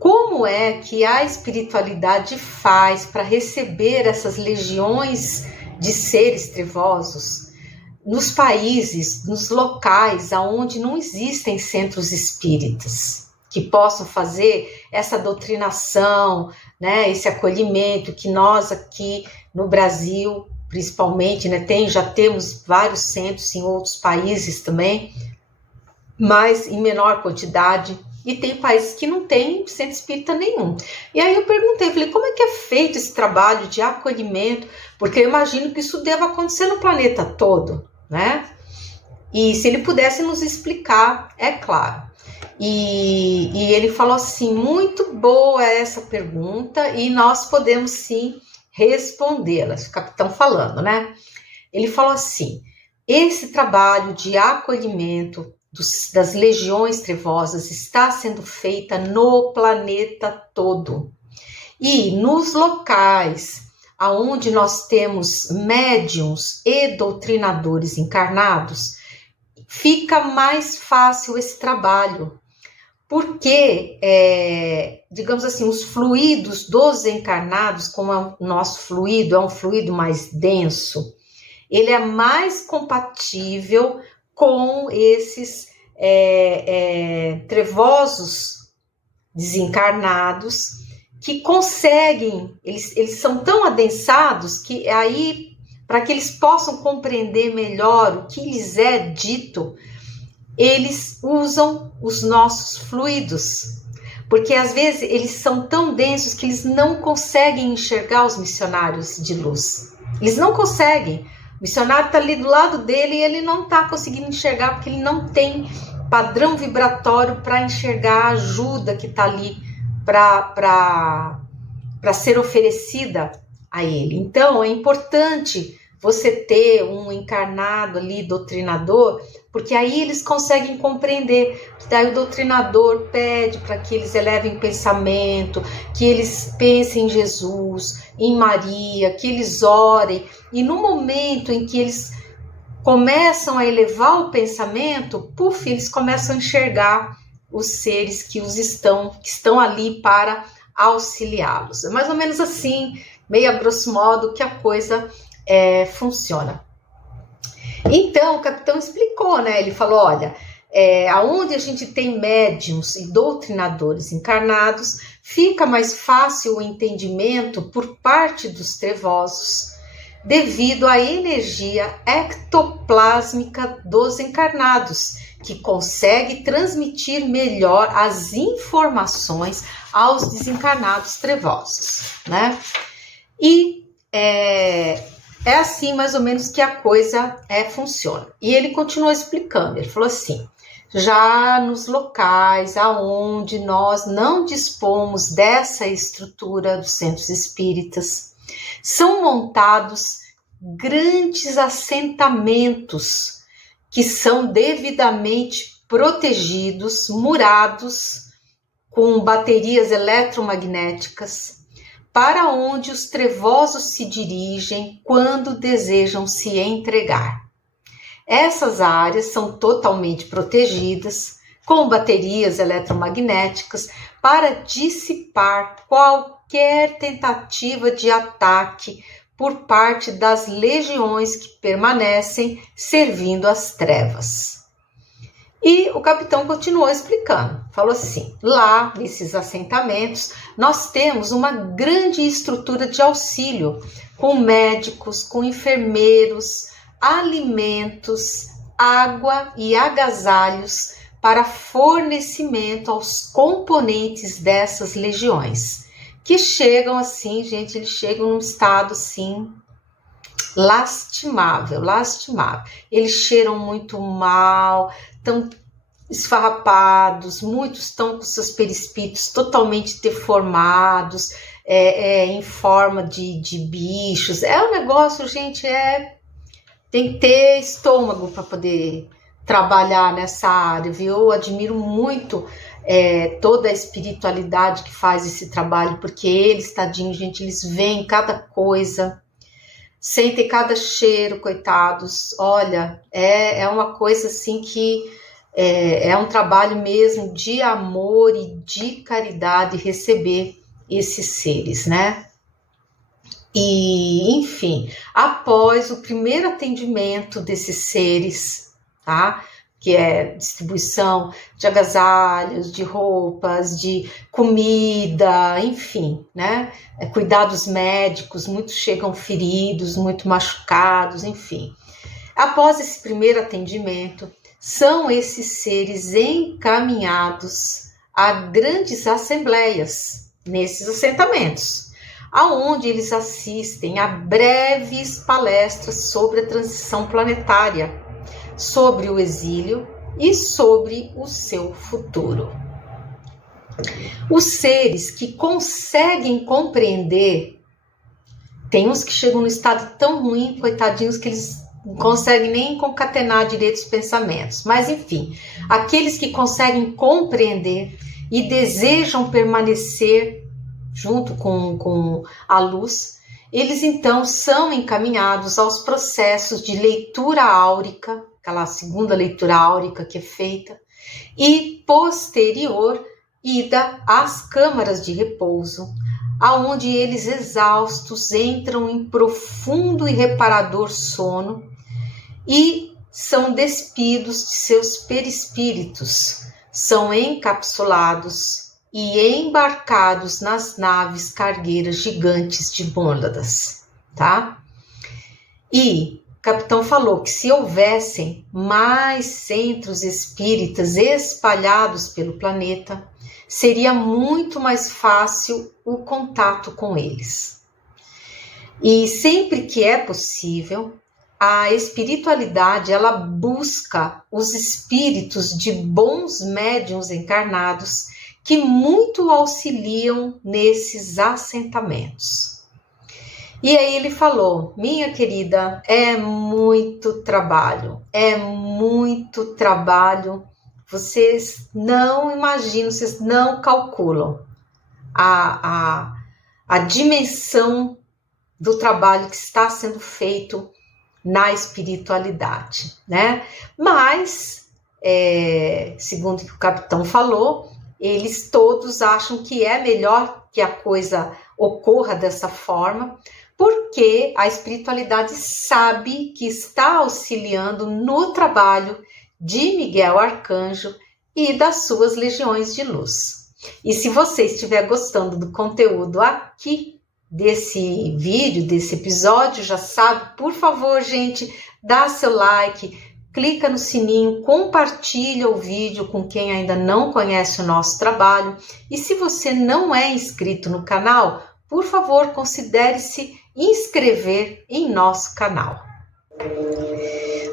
como é que a espiritualidade faz para receber essas legiões de seres trevosos nos países, nos locais onde não existem centros espíritas que possam fazer essa doutrinação, né, esse acolhimento que nós aqui no Brasil, principalmente, né, já temos vários centros em outros países também, mas em menor quantidade, e tem países que não tem centro espírita nenhum. E aí eu perguntei, falei, como é que é feito esse trabalho de acolhimento? Porque eu imagino que isso deva acontecer no planeta todo, né? E se ele pudesse nos explicar, é claro. E ele falou assim, muito boa essa pergunta, e nós podemos sim respondê-la, o capitão falando, né? Ele falou assim, esse trabalho de acolhimento das legiões trevosas está sendo feita no planeta todo. E nos locais onde nós temos médiuns e doutrinadores encarnados, fica mais fácil esse trabalho, porque, digamos assim, os fluidos dos encarnados, como é o nosso fluido, é um fluido mais denso, ele é mais compatível com esses trevosos desencarnados que conseguem, eles são tão adensados que aí, para que eles possam compreender melhor o que lhes é dito, eles usam os nossos fluidos, porque às vezes eles são tão densos que eles não conseguem enxergar os missionários de luz, eles não conseguem. O missionário está ali do lado dele e ele não está conseguindo enxergar porque ele não tem padrão vibratório para enxergar a ajuda que está ali para ser oferecida a ele. Então, é importante você ter um encarnado ali, doutrinador, porque aí eles conseguem compreender. Daí o doutrinador pede para que eles elevem pensamento, que eles pensem em Jesus, em Maria, que eles orem. E no momento em que eles começam a elevar o pensamento, eles começam a enxergar os seres que estão ali para auxiliá-los. É mais ou menos assim, meio a grosso modo, que a coisa funciona. Então, o capitão explicou, né? Ele falou, olha, aonde a gente tem médiuns e doutrinadores encarnados, fica mais fácil o entendimento por parte dos trevosos, devido à energia ectoplásmica dos encarnados, que consegue transmitir melhor as informações aos desencarnados trevosos, né? E é assim mais ou menos que a coisa funciona. E ele continuou explicando, ele falou assim, já nos locais aonde nós não dispomos dessa estrutura dos centros espíritas, são montados grandes assentamentos que são devidamente protegidos, murados com baterias eletromagnéticas, para onde os trevosos se dirigem quando desejam se entregar. Essas áreas são totalmente protegidas, com baterias eletromagnéticas, para dissipar qualquer tentativa de ataque por parte das legiões que permanecem servindo as trevas. E o capitão continuou explicando, falou assim, lá nesses assentamentos nós temos uma grande estrutura de auxílio, com médicos, com enfermeiros, alimentos, água e agasalhos para fornecimento aos componentes dessas legiões, que chegam assim, gente, eles chegam num estado assim, lastimável. Eles cheiram muito mal, estão esfarrapados, muitos estão com seus perispíritos totalmente deformados, em forma de bichos. É um negócio, gente, tem que ter estômago para poder trabalhar nessa área, viu? Eu admiro muito toda a espiritualidade que faz esse trabalho, porque eles, tadinhos, gente, eles veem cada coisa, sentem cada cheiro, coitados. Olha, é uma coisa assim que é um trabalho mesmo de amor e de caridade receber esses seres, né? E, enfim, após o primeiro atendimento desses seres, tá? Que é distribuição de agasalhos, de roupas, de comida, enfim, né? Cuidados médicos, muitos chegam feridos, muito machucados, enfim. Após esse primeiro atendimento, são esses seres encaminhados a grandes assembleias nesses assentamentos, aonde eles assistem a breves palestras sobre a transição planetária, sobre o exílio e sobre o seu futuro. Os seres que conseguem compreender, tem uns que chegam no estado tão ruim, coitadinhos, que eles não conseguem nem concatenar direito os pensamentos, mas enfim, aqueles que conseguem compreender e desejam permanecer junto com a luz, eles então são encaminhados aos processos de leitura áurica, aquela segunda leitura áurica que é feita, e posterior ida às câmaras de repouso, aonde eles exaustos entram em profundo e reparador sono e são despidos de seus perispíritos, são encapsulados e embarcados nas naves cargueiras gigantes de mônadas, tá? E o capitão falou que se houvessem mais centros espíritas espalhados pelo planeta, seria muito mais fácil o contato com eles. E sempre que é possível, a espiritualidade, ela busca os espíritos de bons médiuns encarnados que muito auxiliam nesses assentamentos. E aí ele falou: minha querida, é muito trabalho, vocês não imaginam, vocês não calculam a dimensão do trabalho que está sendo feito na espiritualidade, né? Mas, segundo o que o capitão falou, eles todos acham que é melhor que a coisa ocorra dessa forma, porque a espiritualidade sabe que está auxiliando no trabalho de Miguel Arcanjo e das suas legiões de luz. E se você estiver gostando do conteúdo aqui desse vídeo, desse episódio, já sabe, por favor, gente, dá seu like, clica no sininho, compartilha o vídeo com quem ainda não conhece o nosso trabalho. E se você não é inscrito no canal, por favor, considere se inscrever em nosso canal.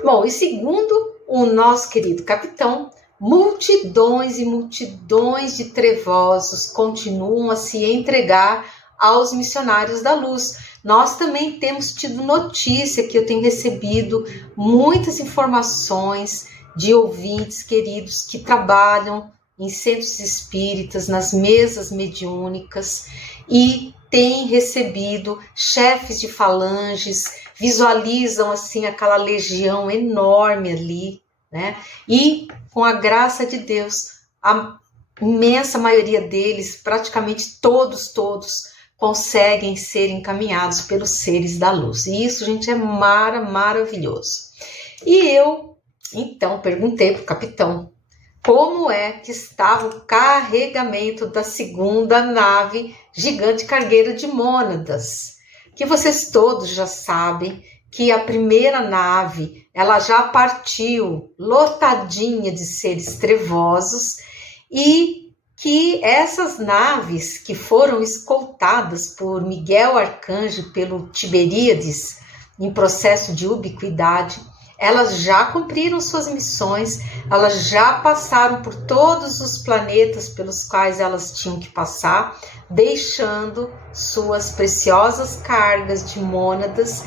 Bom, e segundo o nosso querido capitão, multidões e multidões de trevosos continuam a se entregar aos missionários da luz. Nós também temos tido notícia, que eu tenho recebido muitas informações de ouvintes queridos que trabalham em centros espíritas, nas mesas mediúnicas, e têm recebido chefes de falanges, visualizam assim aquela legião enorme ali, né? E com a graça de Deus, a imensa maioria deles, praticamente todos, conseguem ser encaminhados pelos seres da luz. E isso, gente, é maravilhoso. E eu, então, perguntei para o capitão como é que estava o carregamento da segunda nave gigante cargueira de mônadas, que vocês todos já sabem que a primeira nave, ela já partiu lotadinha de seres trevosos, e que essas naves que foram escoltadas por Miguel Arcanjo, pelo Tiberíades, em processo de ubiquidade, elas já cumpriram suas missões, elas já passaram por todos os planetas pelos quais elas tinham que passar, deixando suas preciosas cargas de mônadas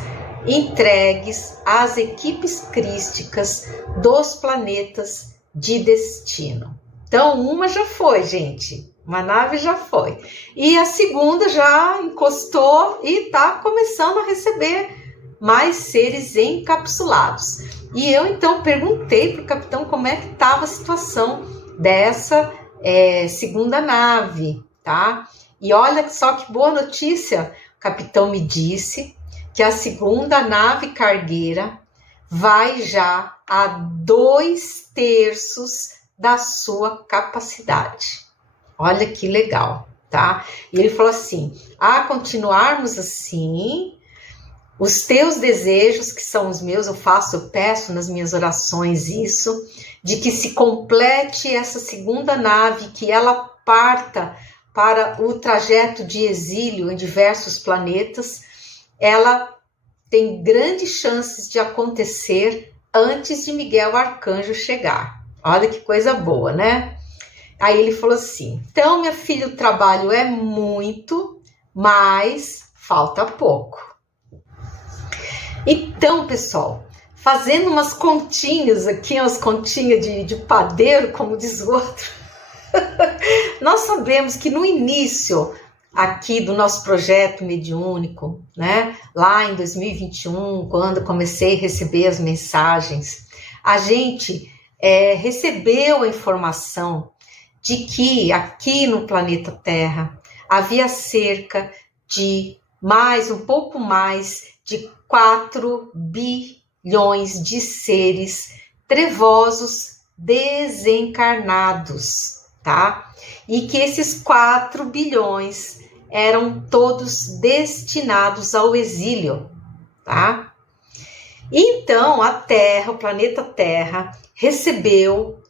entregues às equipes crísticas dos planetas de destino. Então, uma já foi, gente. Uma nave já foi. E a segunda já encostou e está começando a receber mais seres encapsulados. E eu, então, perguntei para o capitão como é que estava a situação dessa segunda nave, tá? E olha só que boa notícia. O capitão me disse que a segunda nave cargueira vai já a 2/3 da sua capacidade. Olha que legal, tá? E ele falou assim, a continuarmos assim, os teus desejos, que são os meus, eu peço nas minhas orações isso, de que se complete essa segunda nave, que ela parta para o trajeto de exílio em diversos planetas, ela tem grandes chances de acontecer antes de Miguel Arcanjo chegar. Olha que coisa boa, né? Aí ele falou assim, então, minha filha, o trabalho é muito, mas falta pouco. Então, pessoal, fazendo umas continhas aqui, umas continhas de padeiro, como diz o outro, nós sabemos que no início aqui do nosso projeto mediúnico, né, lá em 2021, quando eu comecei a receber as mensagens, a gente recebeu a informação de que aqui no planeta Terra havia cerca de um pouco mais de 4 bilhões de seres trevosos desencarnados, tá? E que esses 4 bilhões eram todos destinados ao exílio, tá? Então, a Terra, o planeta Terra, recebeu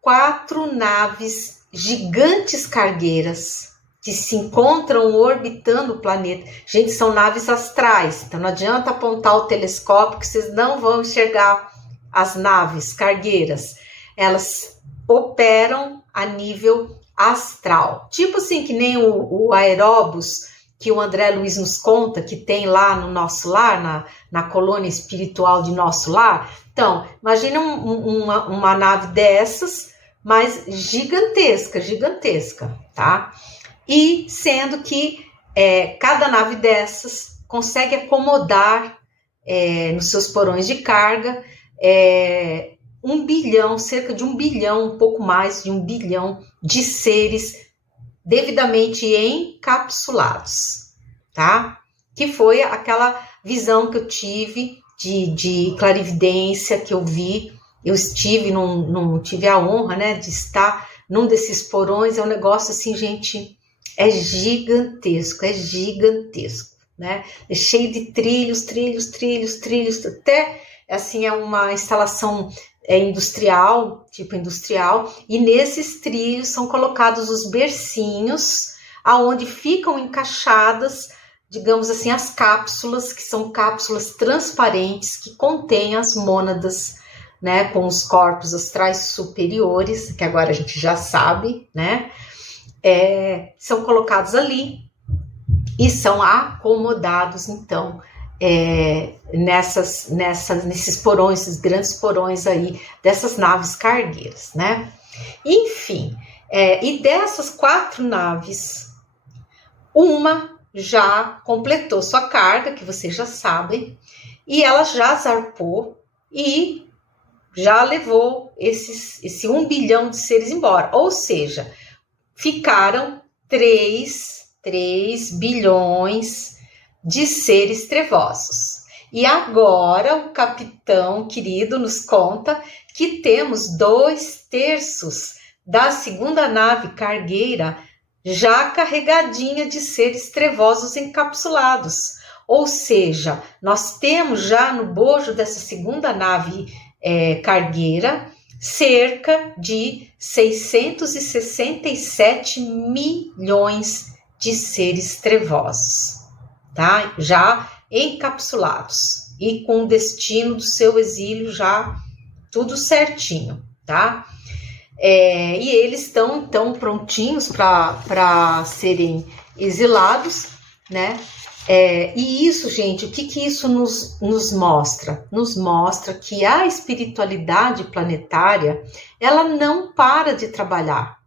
4 naves gigantes cargueiras que se encontram orbitando o planeta. Gente, são naves astrais, então não adianta apontar o telescópio que vocês não vão enxergar as naves cargueiras. Elas operam a nível astral. Tipo assim, que nem o Aeróbus, que o André Luiz nos conta, que tem lá no nosso lar, na colônia espiritual de nosso lar. Então, imagina uma nave dessas, mas gigantesca, tá? E sendo que cada nave dessas consegue acomodar nos seus porões de carga 1 bilhão, cerca de 1 bilhão, um pouco mais de 1 bilhão de seres devidamente encapsulados, tá? Que foi aquela visão que eu tive de clarividência que eu vi. Eu estive, tive a honra, né, de estar num desses porões. É um negócio assim, gente, é gigantesco, né? É cheio de trilhos, até, assim, é uma instalação industrial, e nesses trilhos são colocados os bercinhos, aonde ficam encaixadas, digamos assim, as cápsulas, que são cápsulas transparentes, que contêm as mônadas, né, com os corpos astrais superiores, que agora a gente já sabe, né, são colocados ali e são acomodados, então, nesses porões, esses grandes porões aí, dessas naves cargueiras, né. Enfim, e dessas 4 naves, uma já completou sua carga, que vocês já sabem, e ela já zarpou e já levou esse 1 bilhão de seres embora. Ou seja, ficaram 3 bilhões de seres trevosos. E agora o capitão querido nos conta que temos 2/3 da segunda nave cargueira já carregadinha de seres trevosos encapsulados. Ou seja, nós temos já no bojo dessa segunda nave cargueira cerca de 667 milhões de seres trevosos, tá? Já encapsulados e com o destino do seu exílio já tudo certinho, tá? E eles estão então prontinhos para serem exilados, né? E isso, gente, o que isso nos mostra? Nos mostra que a espiritualidade planetária, ela não para de trabalhar.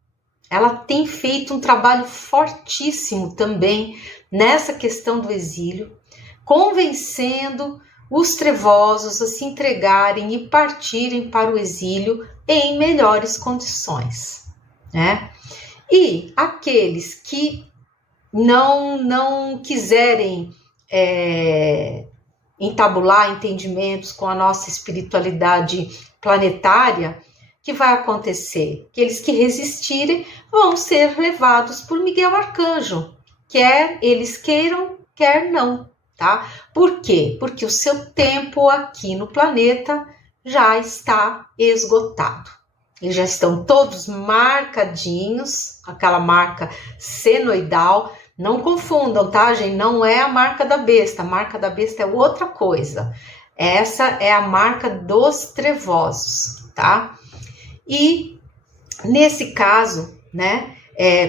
Ela tem feito um trabalho fortíssimo também nessa questão do exílio, convencendo os trevosos a se entregarem e partirem para o exílio em melhores condições, né? E aqueles que não quiserem entabular entendimentos com a nossa espiritualidade planetária, o que vai acontecer? Aqueles que resistirem vão ser levados por Miguel Arcanjo, quer eles queiram, quer não, tá? Por quê? Porque o seu tempo aqui no planeta já está esgotado. Eles já estão todos marcadinhos, aquela marca senoidal. Não confundam, tá, gente? Não é a marca da besta. A marca da besta é outra coisa. Essa é a marca dos trevosos, tá? E nesse caso, né?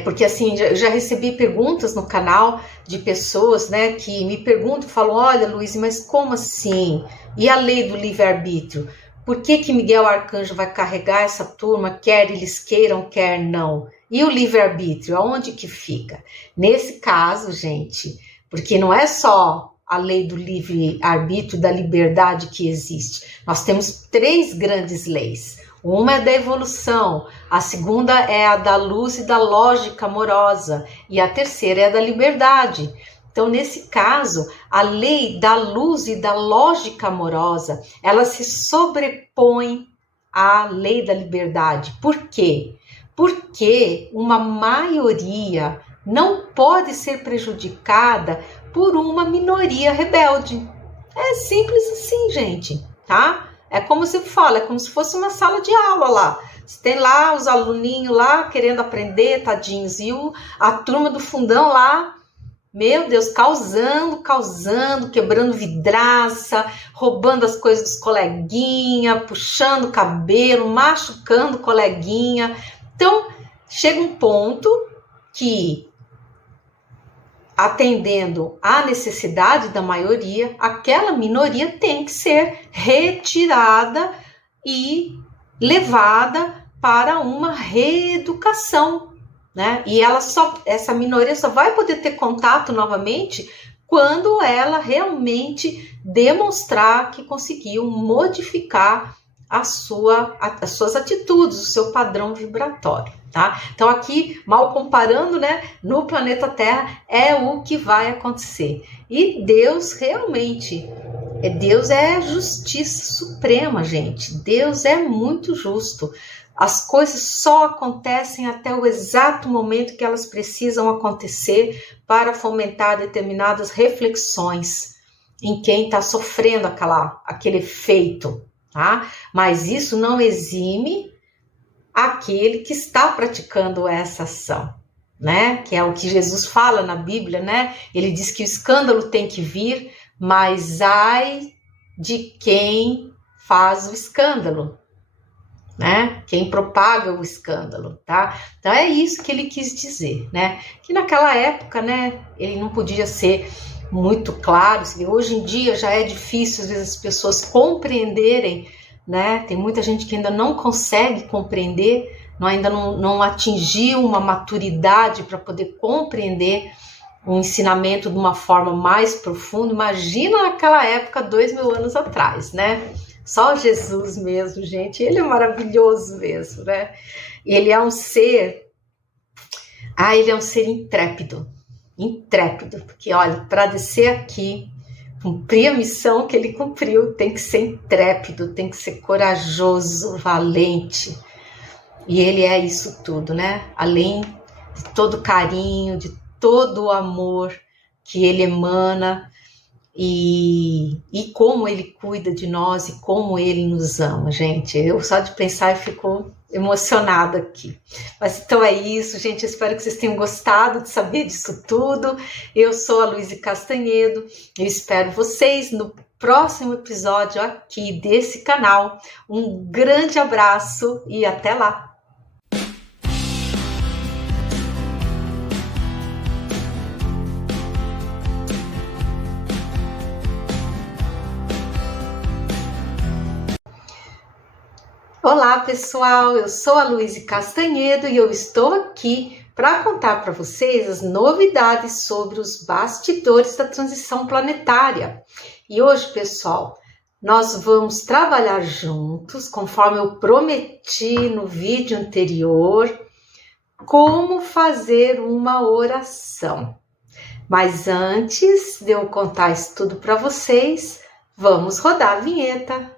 Porque assim, eu já recebi perguntas no canal de pessoas, né, que me perguntam, falam, olha, Luiz, mas como assim? E a lei do livre-arbítrio? Por que Miguel Arcanjo vai carregar essa turma, quer eles queiram, quer não? E o livre-arbítrio, aonde que fica? Nesse caso, gente, porque não é só a lei do livre-arbítrio, da liberdade que existe. Nós temos 3 grandes leis. Uma é da evolução, a segunda é a da luz e da lógica amorosa, e a terceira é a da liberdade. Então, nesse caso, a lei da luz e da lógica amorosa, ela se sobrepõe à lei da liberdade. Por quê? Porque uma maioria não pode ser prejudicada por uma minoria rebelde. É simples assim, gente, tá? É como se fala, é como se fosse uma sala de aula lá. Você tem lá os aluninhos lá querendo aprender, tadinhos, e a turma do fundão lá, meu Deus, causando, quebrando vidraça, roubando as coisas dos coleguinha, puxando o cabelo, machucando o coleguinha. Então, chega um ponto que, atendendo à necessidade da maioria, aquela minoria tem que ser retirada e levada para uma reeducação, né? E essa minoria só vai poder ter contato novamente quando ela realmente demonstrar que conseguiu modificar as suas atitudes, o seu padrão vibratório, tá? Então aqui, mal comparando, né, no planeta Terra é o que vai acontecer. E Deus realmente, Deus é justiça suprema, gente. Deus é muito justo. As coisas só acontecem até o exato momento que elas precisam acontecer para fomentar determinadas reflexões em quem está sofrendo aquele efeito, tá? Mas isso não exime aquele que está praticando essa ação, né? Que é o que Jesus fala na Bíblia, né? Ele diz que o escândalo tem que vir, mas ai de quem faz o escândalo, né? Quem propaga o escândalo, tá? Então é isso que ele quis dizer, né? Que naquela época, né, ele não podia ser muito claro. Hoje em dia já é difícil às vezes as pessoas compreenderem, né? Tem muita gente que ainda não consegue compreender, ainda não atingiu uma maturidade para poder compreender o ensinamento de uma forma mais profunda. Imagina naquela época, 2000 anos atrás, né? Só Jesus mesmo, gente, ele é maravilhoso mesmo, né? Ele é um ser, ele é um ser intrépido, porque olha, para descer aqui, cumprir a missão que ele cumpriu, tem que ser intrépido, tem que ser corajoso, valente, e ele é isso tudo, né? Além de todo o carinho, de todo o amor que ele emana, e como ele cuida de nós e como ele nos ama, gente. Eu só de pensar eu fico emocionada aqui. Mas então é isso, gente. Eu espero que vocês tenham gostado de saber disso tudo. Eu sou a Luísa Castanhedo. Eu espero vocês no próximo episódio aqui desse canal. Um grande abraço e até lá! Olá pessoal, eu sou a Luísa Castanhedo e eu estou aqui para contar para vocês as novidades sobre os bastidores da transição planetária. E hoje, pessoal, nós vamos trabalhar juntos, conforme eu prometi no vídeo anterior, como fazer uma oração, Mas antes de eu contar isso tudo para vocês, vamos rodar a vinheta.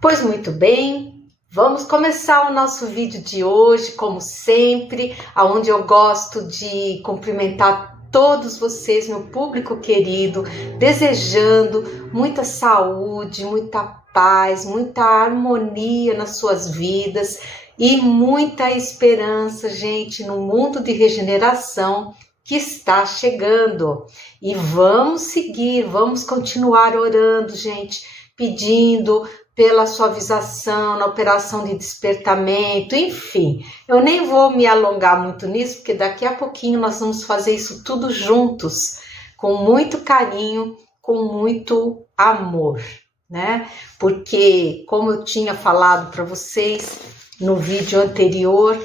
Pois muito bem, vamos começar o nosso vídeo de hoje, como sempre, onde eu gosto de cumprimentar todos vocês, meu público querido, desejando muita saúde, muita paz, muita harmonia nas suas vidas e muita esperança, gente, no mundo de regeneração que está chegando. E vamos seguir, vamos continuar orando, gente, pedindo pela suavização, na operação de despertamento, enfim. Eu nem vou me alongar muito nisso, porque daqui a pouquinho nós vamos fazer isso tudo juntos, com muito carinho, com muito amor, né? Porque, como eu tinha falado para vocês no vídeo anterior,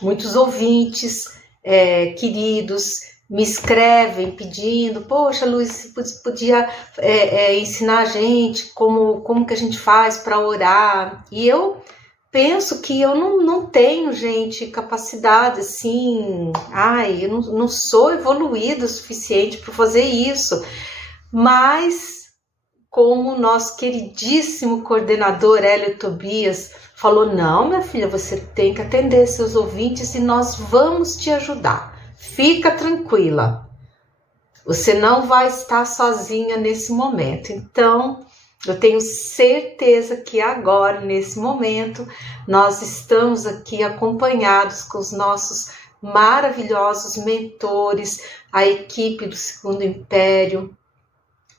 muitos ouvintes queridos me escrevem pedindo, poxa, Luiz, você podia ensinar a gente como que a gente faz para orar. E eu penso que eu não tenho, gente, capacidade assim, eu não sou evoluída o suficiente para fazer isso. Mas, como o nosso queridíssimo coordenador Hélio Tobias falou, não, minha filha, você tem que atender seus ouvintes e nós vamos te ajudar. Fica tranquila, você não vai estar sozinha nesse momento. Então, eu tenho certeza que agora, nesse momento, nós estamos aqui acompanhados com os nossos maravilhosos mentores, a equipe do Segundo Império,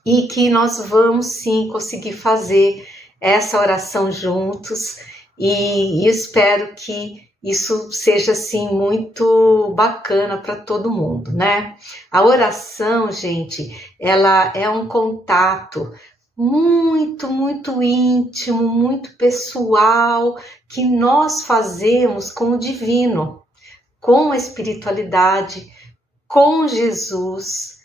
e que nós vamos sim conseguir fazer essa oração juntos, e eu espero que isso seja, assim, muito bacana para todo mundo, né? A oração, gente, ela é um contato muito, muito íntimo, muito pessoal, que nós fazemos com o divino, com a espiritualidade, com Jesus,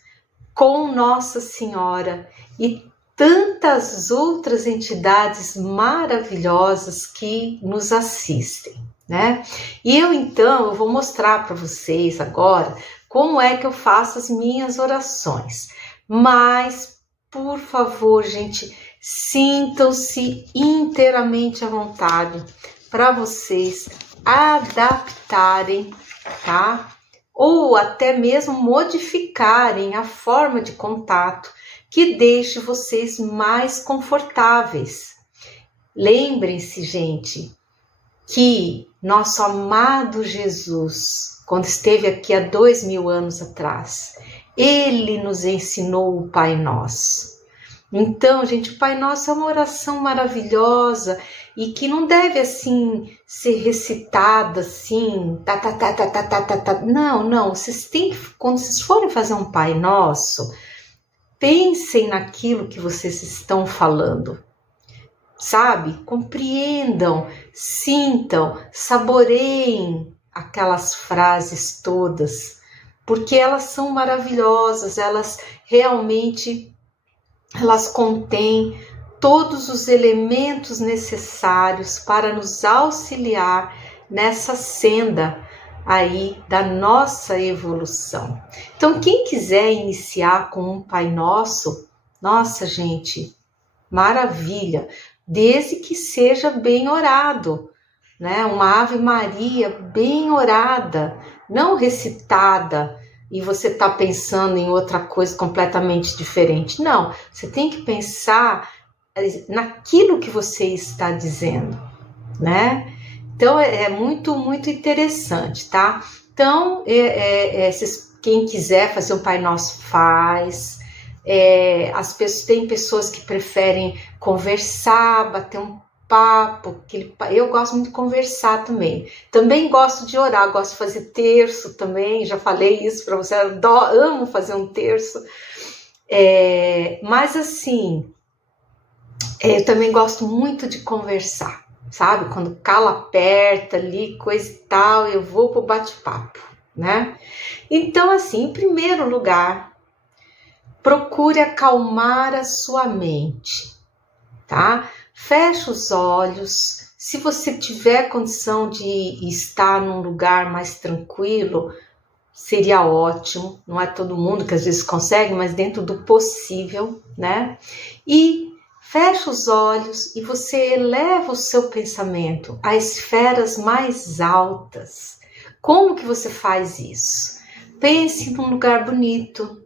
com Nossa Senhora e tantas outras entidades maravilhosas que nos assistem, né? E eu vou mostrar para vocês agora como é que eu faço as minhas orações. Mas, por favor, gente, sintam-se inteiramente à vontade para vocês adaptarem, tá? Ou até mesmo modificarem a forma de contato que deixe vocês mais confortáveis. Lembrem-se, gente, que nosso amado Jesus, quando esteve aqui há 2000 anos atrás, ele nos ensinou o Pai Nosso. Então, gente, o Pai Nosso é uma oração maravilhosa e que não deve, assim, ser recitada, assim, Não, vocês têm, quando vocês forem fazer um Pai Nosso, pensem naquilo que vocês estão falando. Sabe? Compreendam, sintam, saboreiem aquelas frases todas, porque elas são maravilhosas, elas contêm todos os elementos necessários para nos auxiliar nessa senda aí da nossa evolução. Então, quem quiser iniciar com um Pai Nosso, nossa, gente, maravilha! Desde que seja bem orado, né? Uma Ave Maria bem orada, não recitada, e você está pensando em outra coisa completamente diferente. Não, você tem que pensar naquilo que você está dizendo, né? Então, é muito, muito interessante, tá? Então, quem quiser fazer um Pai Nosso faz. Tem pessoas que preferem conversar, bater um papo, eu gosto muito de conversar também. Também gosto de orar, gosto de fazer terço também, já falei isso para você, amo fazer um terço. Mas assim, eu também gosto muito de conversar, sabe? Quando o calo aperta ali, coisa e tal, eu vou pro bate-papo, né? Então, assim, em primeiro lugar, procure acalmar a sua mente, tá? Feche os olhos. Se você tiver condição de estar num lugar mais tranquilo, seria ótimo. Não é todo mundo que às vezes consegue, mas dentro do possível, né? E feche os olhos e você eleva o seu pensamento a esferas mais altas. Como que você faz isso? Pense num lugar bonito,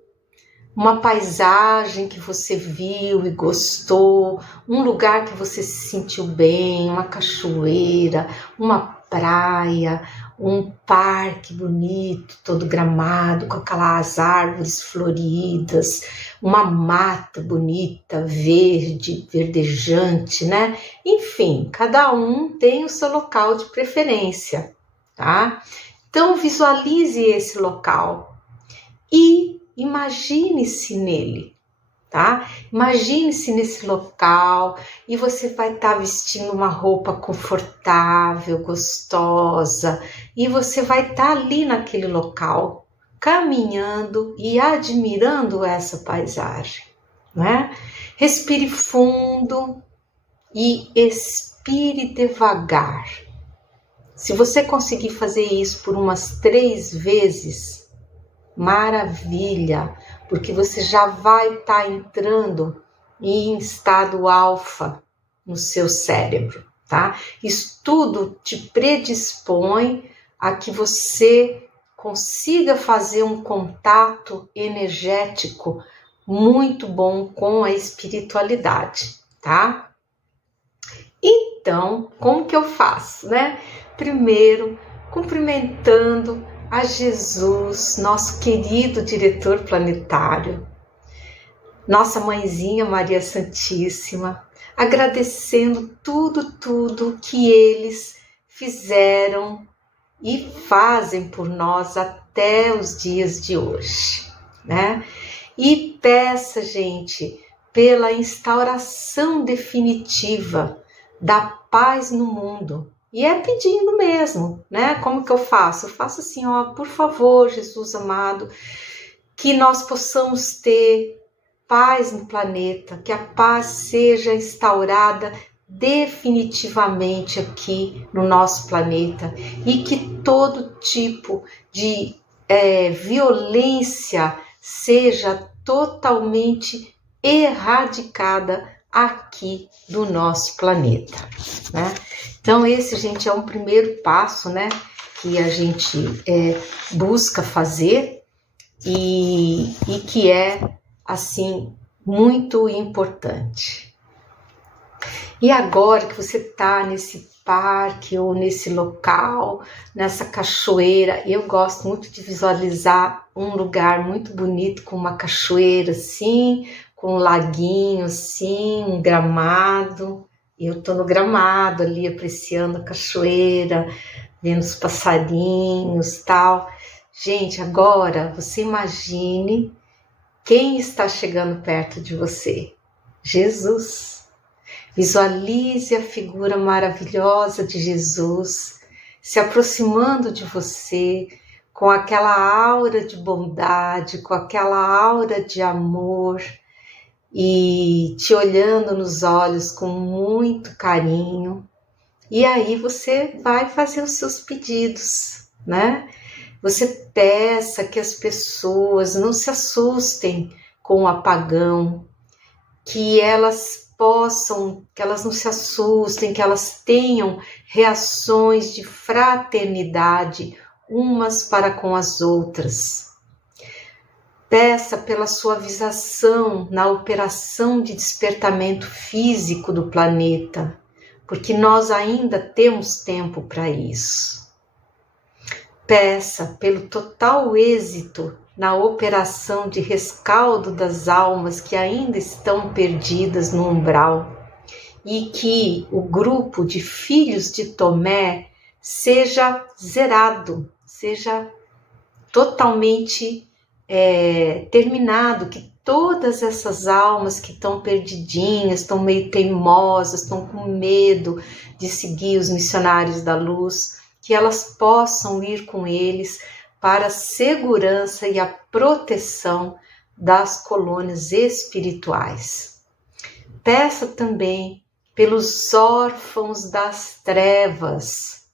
uma paisagem que você viu e gostou, um lugar que você se sentiu bem, uma cachoeira, uma praia, um parque bonito, todo gramado, com aquelas árvores floridas, uma mata bonita, verde, verdejante, né? Enfim, cada um tem o seu local de preferência, tá? Então visualize esse local e imagine-se nele, tá? Imagine-se nesse local e você vai estar vestindo uma roupa confortável, gostosa, e você vai estar ali naquele local, caminhando e admirando essa paisagem, né? Respire fundo e expire devagar. Se você conseguir fazer isso por umas 3 vezes, maravilha, porque você já vai estar entrando em estado alfa no seu cérebro, tá? Isso tudo te predispõe a que você consiga fazer um contato energético muito bom com a espiritualidade, tá? Então, como que eu faço, né? Primeiro, cumprimentando a Jesus, nosso querido diretor planetário, nossa mãezinha Maria Santíssima, agradecendo tudo que eles fizeram e fazem por nós até os dias de hoje, né? E peça, gente, pela instauração definitiva da paz no mundo. E é pedindo mesmo, né? Como que eu faço? Eu faço assim, ó, por favor, Jesus amado, que nós possamos ter paz no planeta, que a paz seja instaurada definitivamente aqui no nosso planeta e que todo tipo de violência seja totalmente erradicada aqui do nosso planeta, né? Então esse, gente, é um primeiro passo, né, que a gente busca fazer e que é, assim, muito importante. E agora que você está nesse parque ou nesse local, nessa cachoeira, eu gosto muito de visualizar um lugar muito bonito com uma cachoeira assim, com um laguinho assim, um gramado. Eu tô no gramado ali apreciando a cachoeira, vendo os passarinhos, tal. Gente, agora você imagine quem está chegando perto de você. Jesus. Visualize a figura maravilhosa de Jesus se aproximando de você com aquela aura de bondade, com aquela aura de amor e te olhando nos olhos com muito carinho. E aí você vai fazer os seus pedidos, né? Você peça que as pessoas não se assustem com o apagão, que elas não se assustem, que elas tenham reações de fraternidade umas para com as outras. Peça pela suavização na operação de despertamento físico do planeta, porque nós ainda temos tempo para isso. Peça pelo total êxito na operação de rescaldo das almas que ainda estão perdidas no umbral e que o grupo de filhos de Tomé seja zerado, seja totalmente terminado, que todas essas almas que estão perdidinhas, estão meio teimosas, estão com medo de seguir os missionários da luz, que elas possam ir com eles para a segurança e a proteção das colônias espirituais. Peça também pelos órfãos das trevas,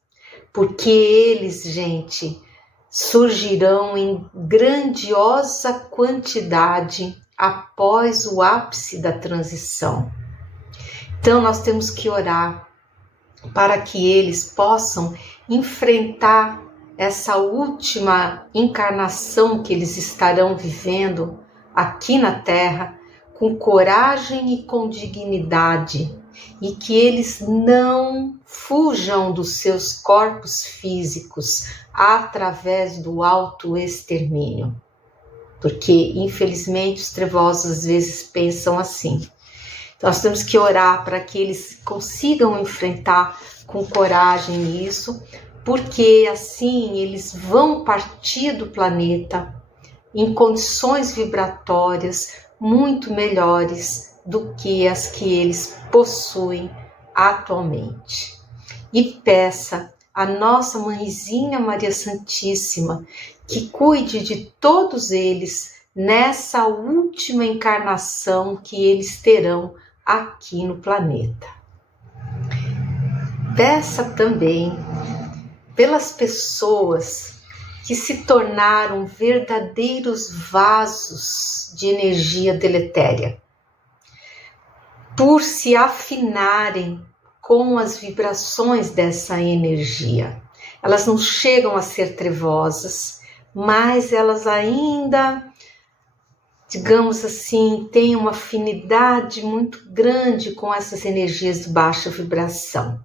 porque eles, gente, surgirão em grandiosa quantidade após o ápice da transição. Então nós temos que orar para que eles possam enfrentar essa última encarnação que eles estarão vivendo aqui na Terra com coragem e com dignidade, e que eles não fujam dos seus corpos físicos através do autoextermínio. Porque, infelizmente, os trevosos às vezes pensam assim. Então, nós temos que orar para que eles consigam enfrentar com coragem isso, porque assim eles vão partir do planeta em condições vibratórias muito melhores do que as que eles possuem atualmente. E peça a nossa Mãezinha Maria Santíssima que cuide de todos eles nessa última encarnação que eles terão aqui no planeta. Peça também pelas pessoas que se tornaram verdadeiros vasos de energia deletéria, por se afinarem com as vibrações dessa energia. Elas não chegam a ser trevosas, mas elas ainda, digamos assim, têm uma afinidade muito grande com essas energias de baixa vibração.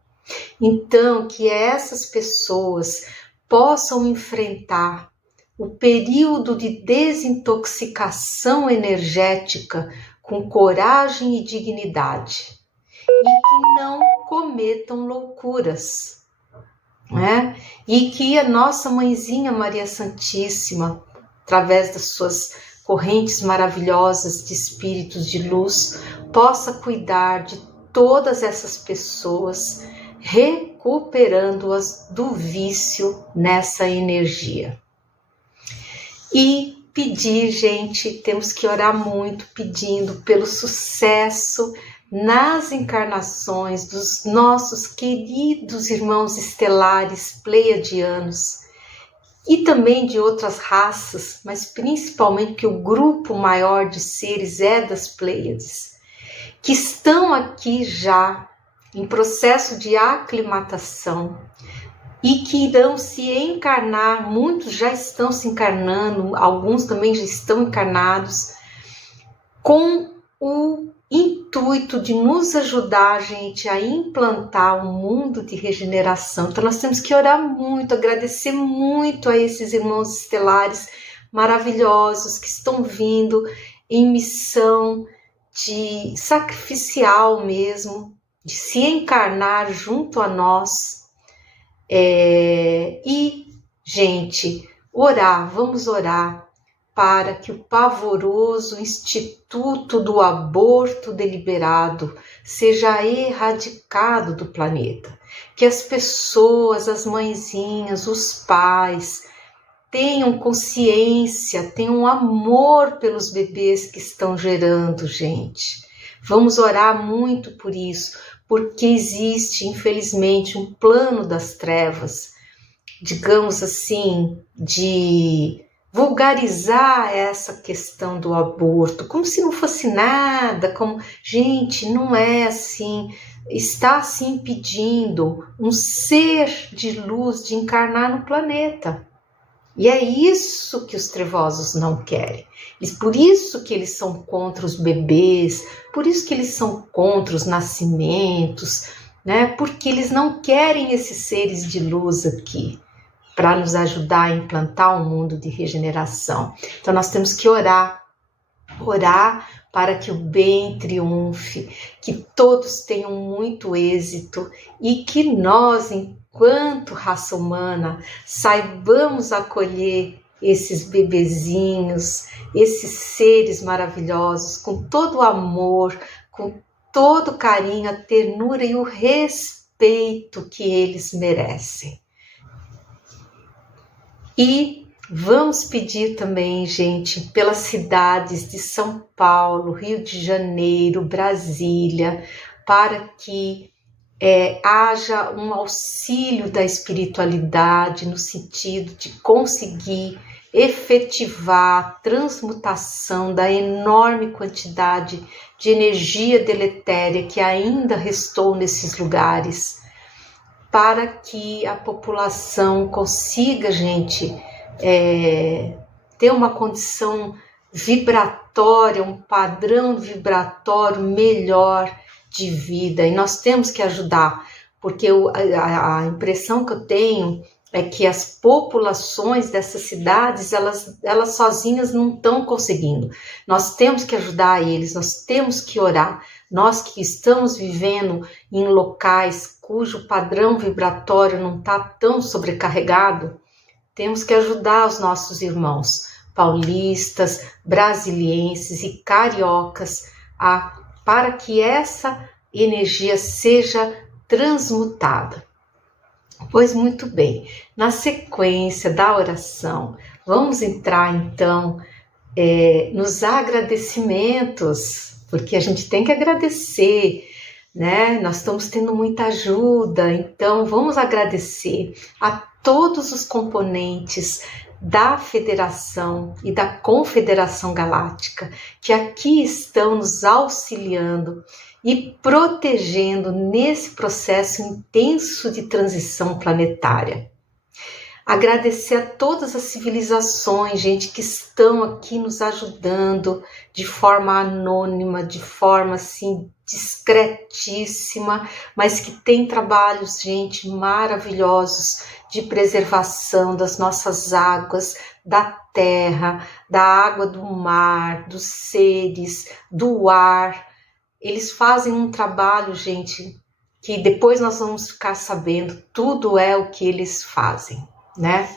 Então, que essas pessoas possam enfrentar o período de desintoxicação energética com coragem e dignidade, e que não cometam loucuras, né? E que a nossa Mãezinha Maria Santíssima, através das suas correntes maravilhosas de espíritos de luz, possa cuidar de todas essas pessoas, recuperando-as do vício nessa energia. E pedir, gente, temos que orar muito pedindo pelo sucesso nas encarnações dos nossos queridos irmãos estelares pleiadianos e também de outras raças, mas principalmente que o grupo maior de seres é das Pleiades, que estão aqui já em processo de aclimatação e que irão se encarnar, muitos já estão se encarnando, alguns também já estão encarnados, com o intuito de nos ajudar, gente, a implantar um mundo de regeneração. Então nós temos que orar muito, agradecer muito a esses irmãos estelares maravilhosos que estão vindo em missão de sacrificial mesmo, de se encarnar junto a nós. E, gente, orar, vamos orar para que o pavoroso instituto do aborto deliberado seja erradicado do planeta. Que as pessoas, as mãezinhas, os pais, tenham consciência, tenham amor pelos bebês que estão gerando, gente. Vamos orar muito por isso, porque existe, infelizmente, um plano das trevas, digamos assim, de vulgarizar essa questão do aborto, como se não fosse nada, como, gente, não é assim, está se impedindo um ser de luz de encarnar no planeta. E é isso que os trevosos não querem. Por isso que eles são contra os bebês, por isso que eles são contra os nascimentos, né? Porque eles não querem esses seres de luz aqui, para nos ajudar a implantar um mundo de regeneração. Então nós temos que orar para que o bem triunfe, que todos tenham muito êxito e que nós, enquanto raça humana, saibamos acolher esses bebezinhos, esses seres maravilhosos, com todo o amor, com todo o carinho, a ternura e o respeito que eles merecem. E Vamos pedir também, gente, pelas cidades de São Paulo, Rio de Janeiro, Brasília, para que haja um auxílio da espiritualidade no sentido de conseguir efetivar a transmutação da enorme quantidade de energia deletéria que ainda restou nesses lugares, para que a população consiga, gente, ter uma condição vibratória, um padrão vibratório melhor de vida. E nós temos que ajudar, porque a impressão que eu tenho é que as populações dessas cidades, elas sozinhas não estão conseguindo. Nós temos que ajudar eles, nós temos que orar. Nós que estamos vivendo em locais cujo padrão vibratório não está tão sobrecarregado, temos que ajudar os nossos irmãos paulistas, brasilienses e cariocas para que essa energia seja transmutada. Pois muito bem, na sequência da oração, vamos entrar então nos agradecimentos, porque a gente tem que agradecer, né? Nós estamos tendo muita ajuda, então vamos agradecer a todos os componentes da Federação e da Confederação Galáctica que aqui estão nos auxiliando e protegendo nesse processo intenso de transição planetária. Agradecer a todas as civilizações, gente, que estão aqui nos ajudando de forma anônima, de forma assim discretíssima, mas que tem trabalhos, gente, maravilhosos de preservação das nossas águas, da terra, da água do mar, dos seres, do ar. Eles fazem um trabalho, gente, que depois nós vamos ficar sabendo, tudo é o que eles fazem, né?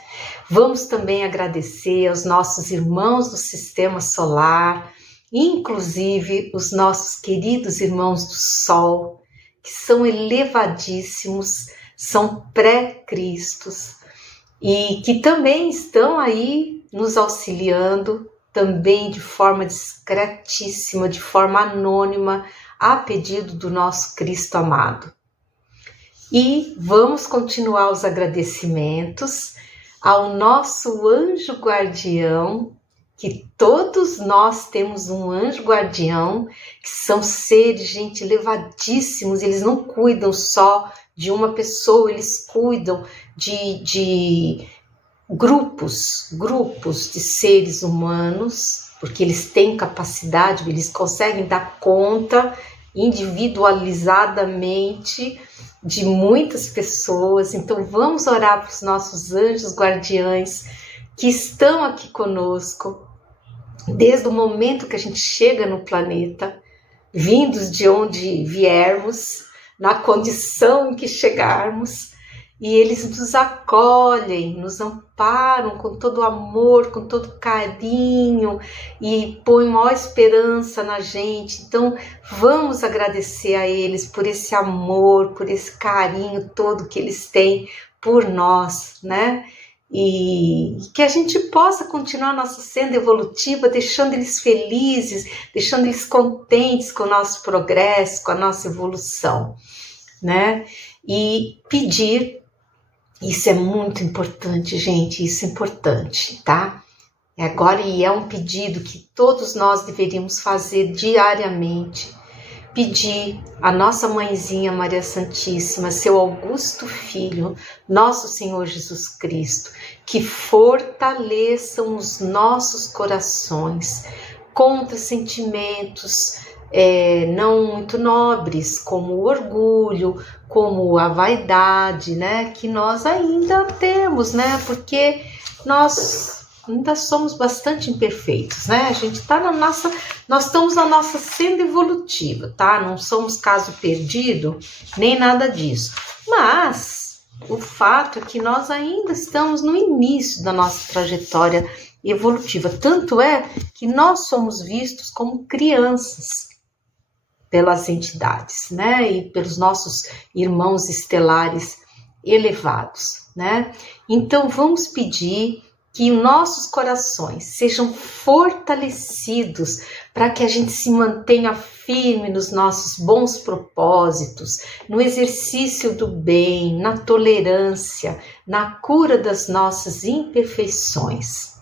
Vamos também agradecer aos nossos irmãos do Sistema Solar, inclusive os nossos queridos irmãos do Sol, que são elevadíssimos, são pré-cristos e que também estão aí nos auxiliando, também de forma discretíssima, de forma anônima, a pedido do nosso Cristo amado. E vamos continuar os agradecimentos ao nosso anjo guardião, que todos nós temos um anjo guardião, que são seres, gente, elevadíssimos, eles não cuidam só de uma pessoa, eles cuidam de grupos de seres humanos, porque eles têm capacidade, eles conseguem dar conta individualizadamente de muitas pessoas. Então vamos orar para os nossos anjos guardiães que estão aqui conosco desde o momento que a gente chega no planeta, vindos de onde viermos, na condição em que chegarmos, e eles nos acolhem, nos amparam com todo amor, com todo carinho e põem maior esperança na gente. Então vamos agradecer a eles por esse amor, por esse carinho todo que eles têm por nós, né? E que a gente possa continuar nossa senda evolutiva, deixando eles felizes, deixando eles contentes com o nosso progresso, com a nossa evolução, né? E pedir, isso é muito importante, gente, isso é importante, tá? Agora, e é um pedido que todos nós deveríamos fazer diariamente, pedir a nossa mãezinha Maria Santíssima, seu Augusto Filho, nosso Senhor Jesus Cristo, que fortaleçam os nossos corações contra sentimentos não muito nobres, como o orgulho, como a vaidade, né, que nós ainda temos, né, porque nós ainda somos bastante imperfeitos, né, a gente tá nós estamos na nossa senda evolutiva, tá, não somos caso perdido, nem nada disso, mas o fato é que nós ainda estamos no início da nossa trajetória evolutiva, tanto é que nós somos vistos como crianças pelas entidades, né, e pelos nossos irmãos estelares elevados, né? Então vamos pedir que nossos corações sejam fortalecidos para que a gente se mantenha firme nos nossos bons propósitos, no exercício do bem, na tolerância, na cura das nossas imperfeições.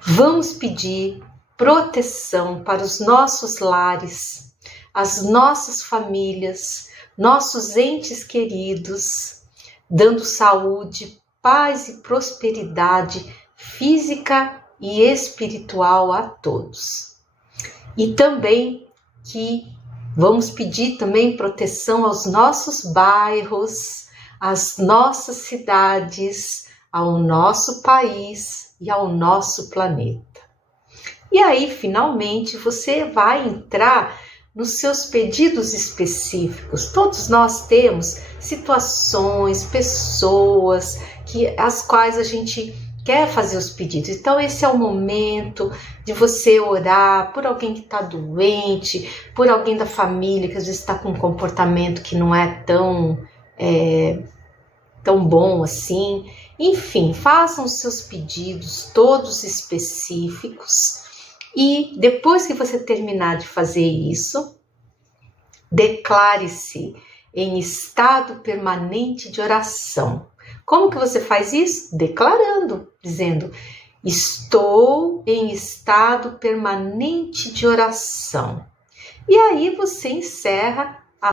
Vamos pedir proteção para os nossos lares, as nossas famílias, nossos entes queridos, dando saúde, paz e prosperidade física e espiritual a todos. E também que vamos pedir também proteção aos nossos bairros, às nossas cidades, ao nosso país e ao nosso planeta. E aí, finalmente, você vai entrar nos seus pedidos específicos. Todos nós temos situações, pessoas as quais a gente quer fazer os pedidos. Então, esse é o momento de você orar por alguém que está doente, por alguém da família que às vezes está com um comportamento que não é tão bom assim. Enfim, façam os seus pedidos, todos específicos. E depois que você terminar de fazer isso, declare-se em estado permanente de oração. Como que você faz isso? Declarando, dizendo: estou em estado permanente de oração. E aí você encerra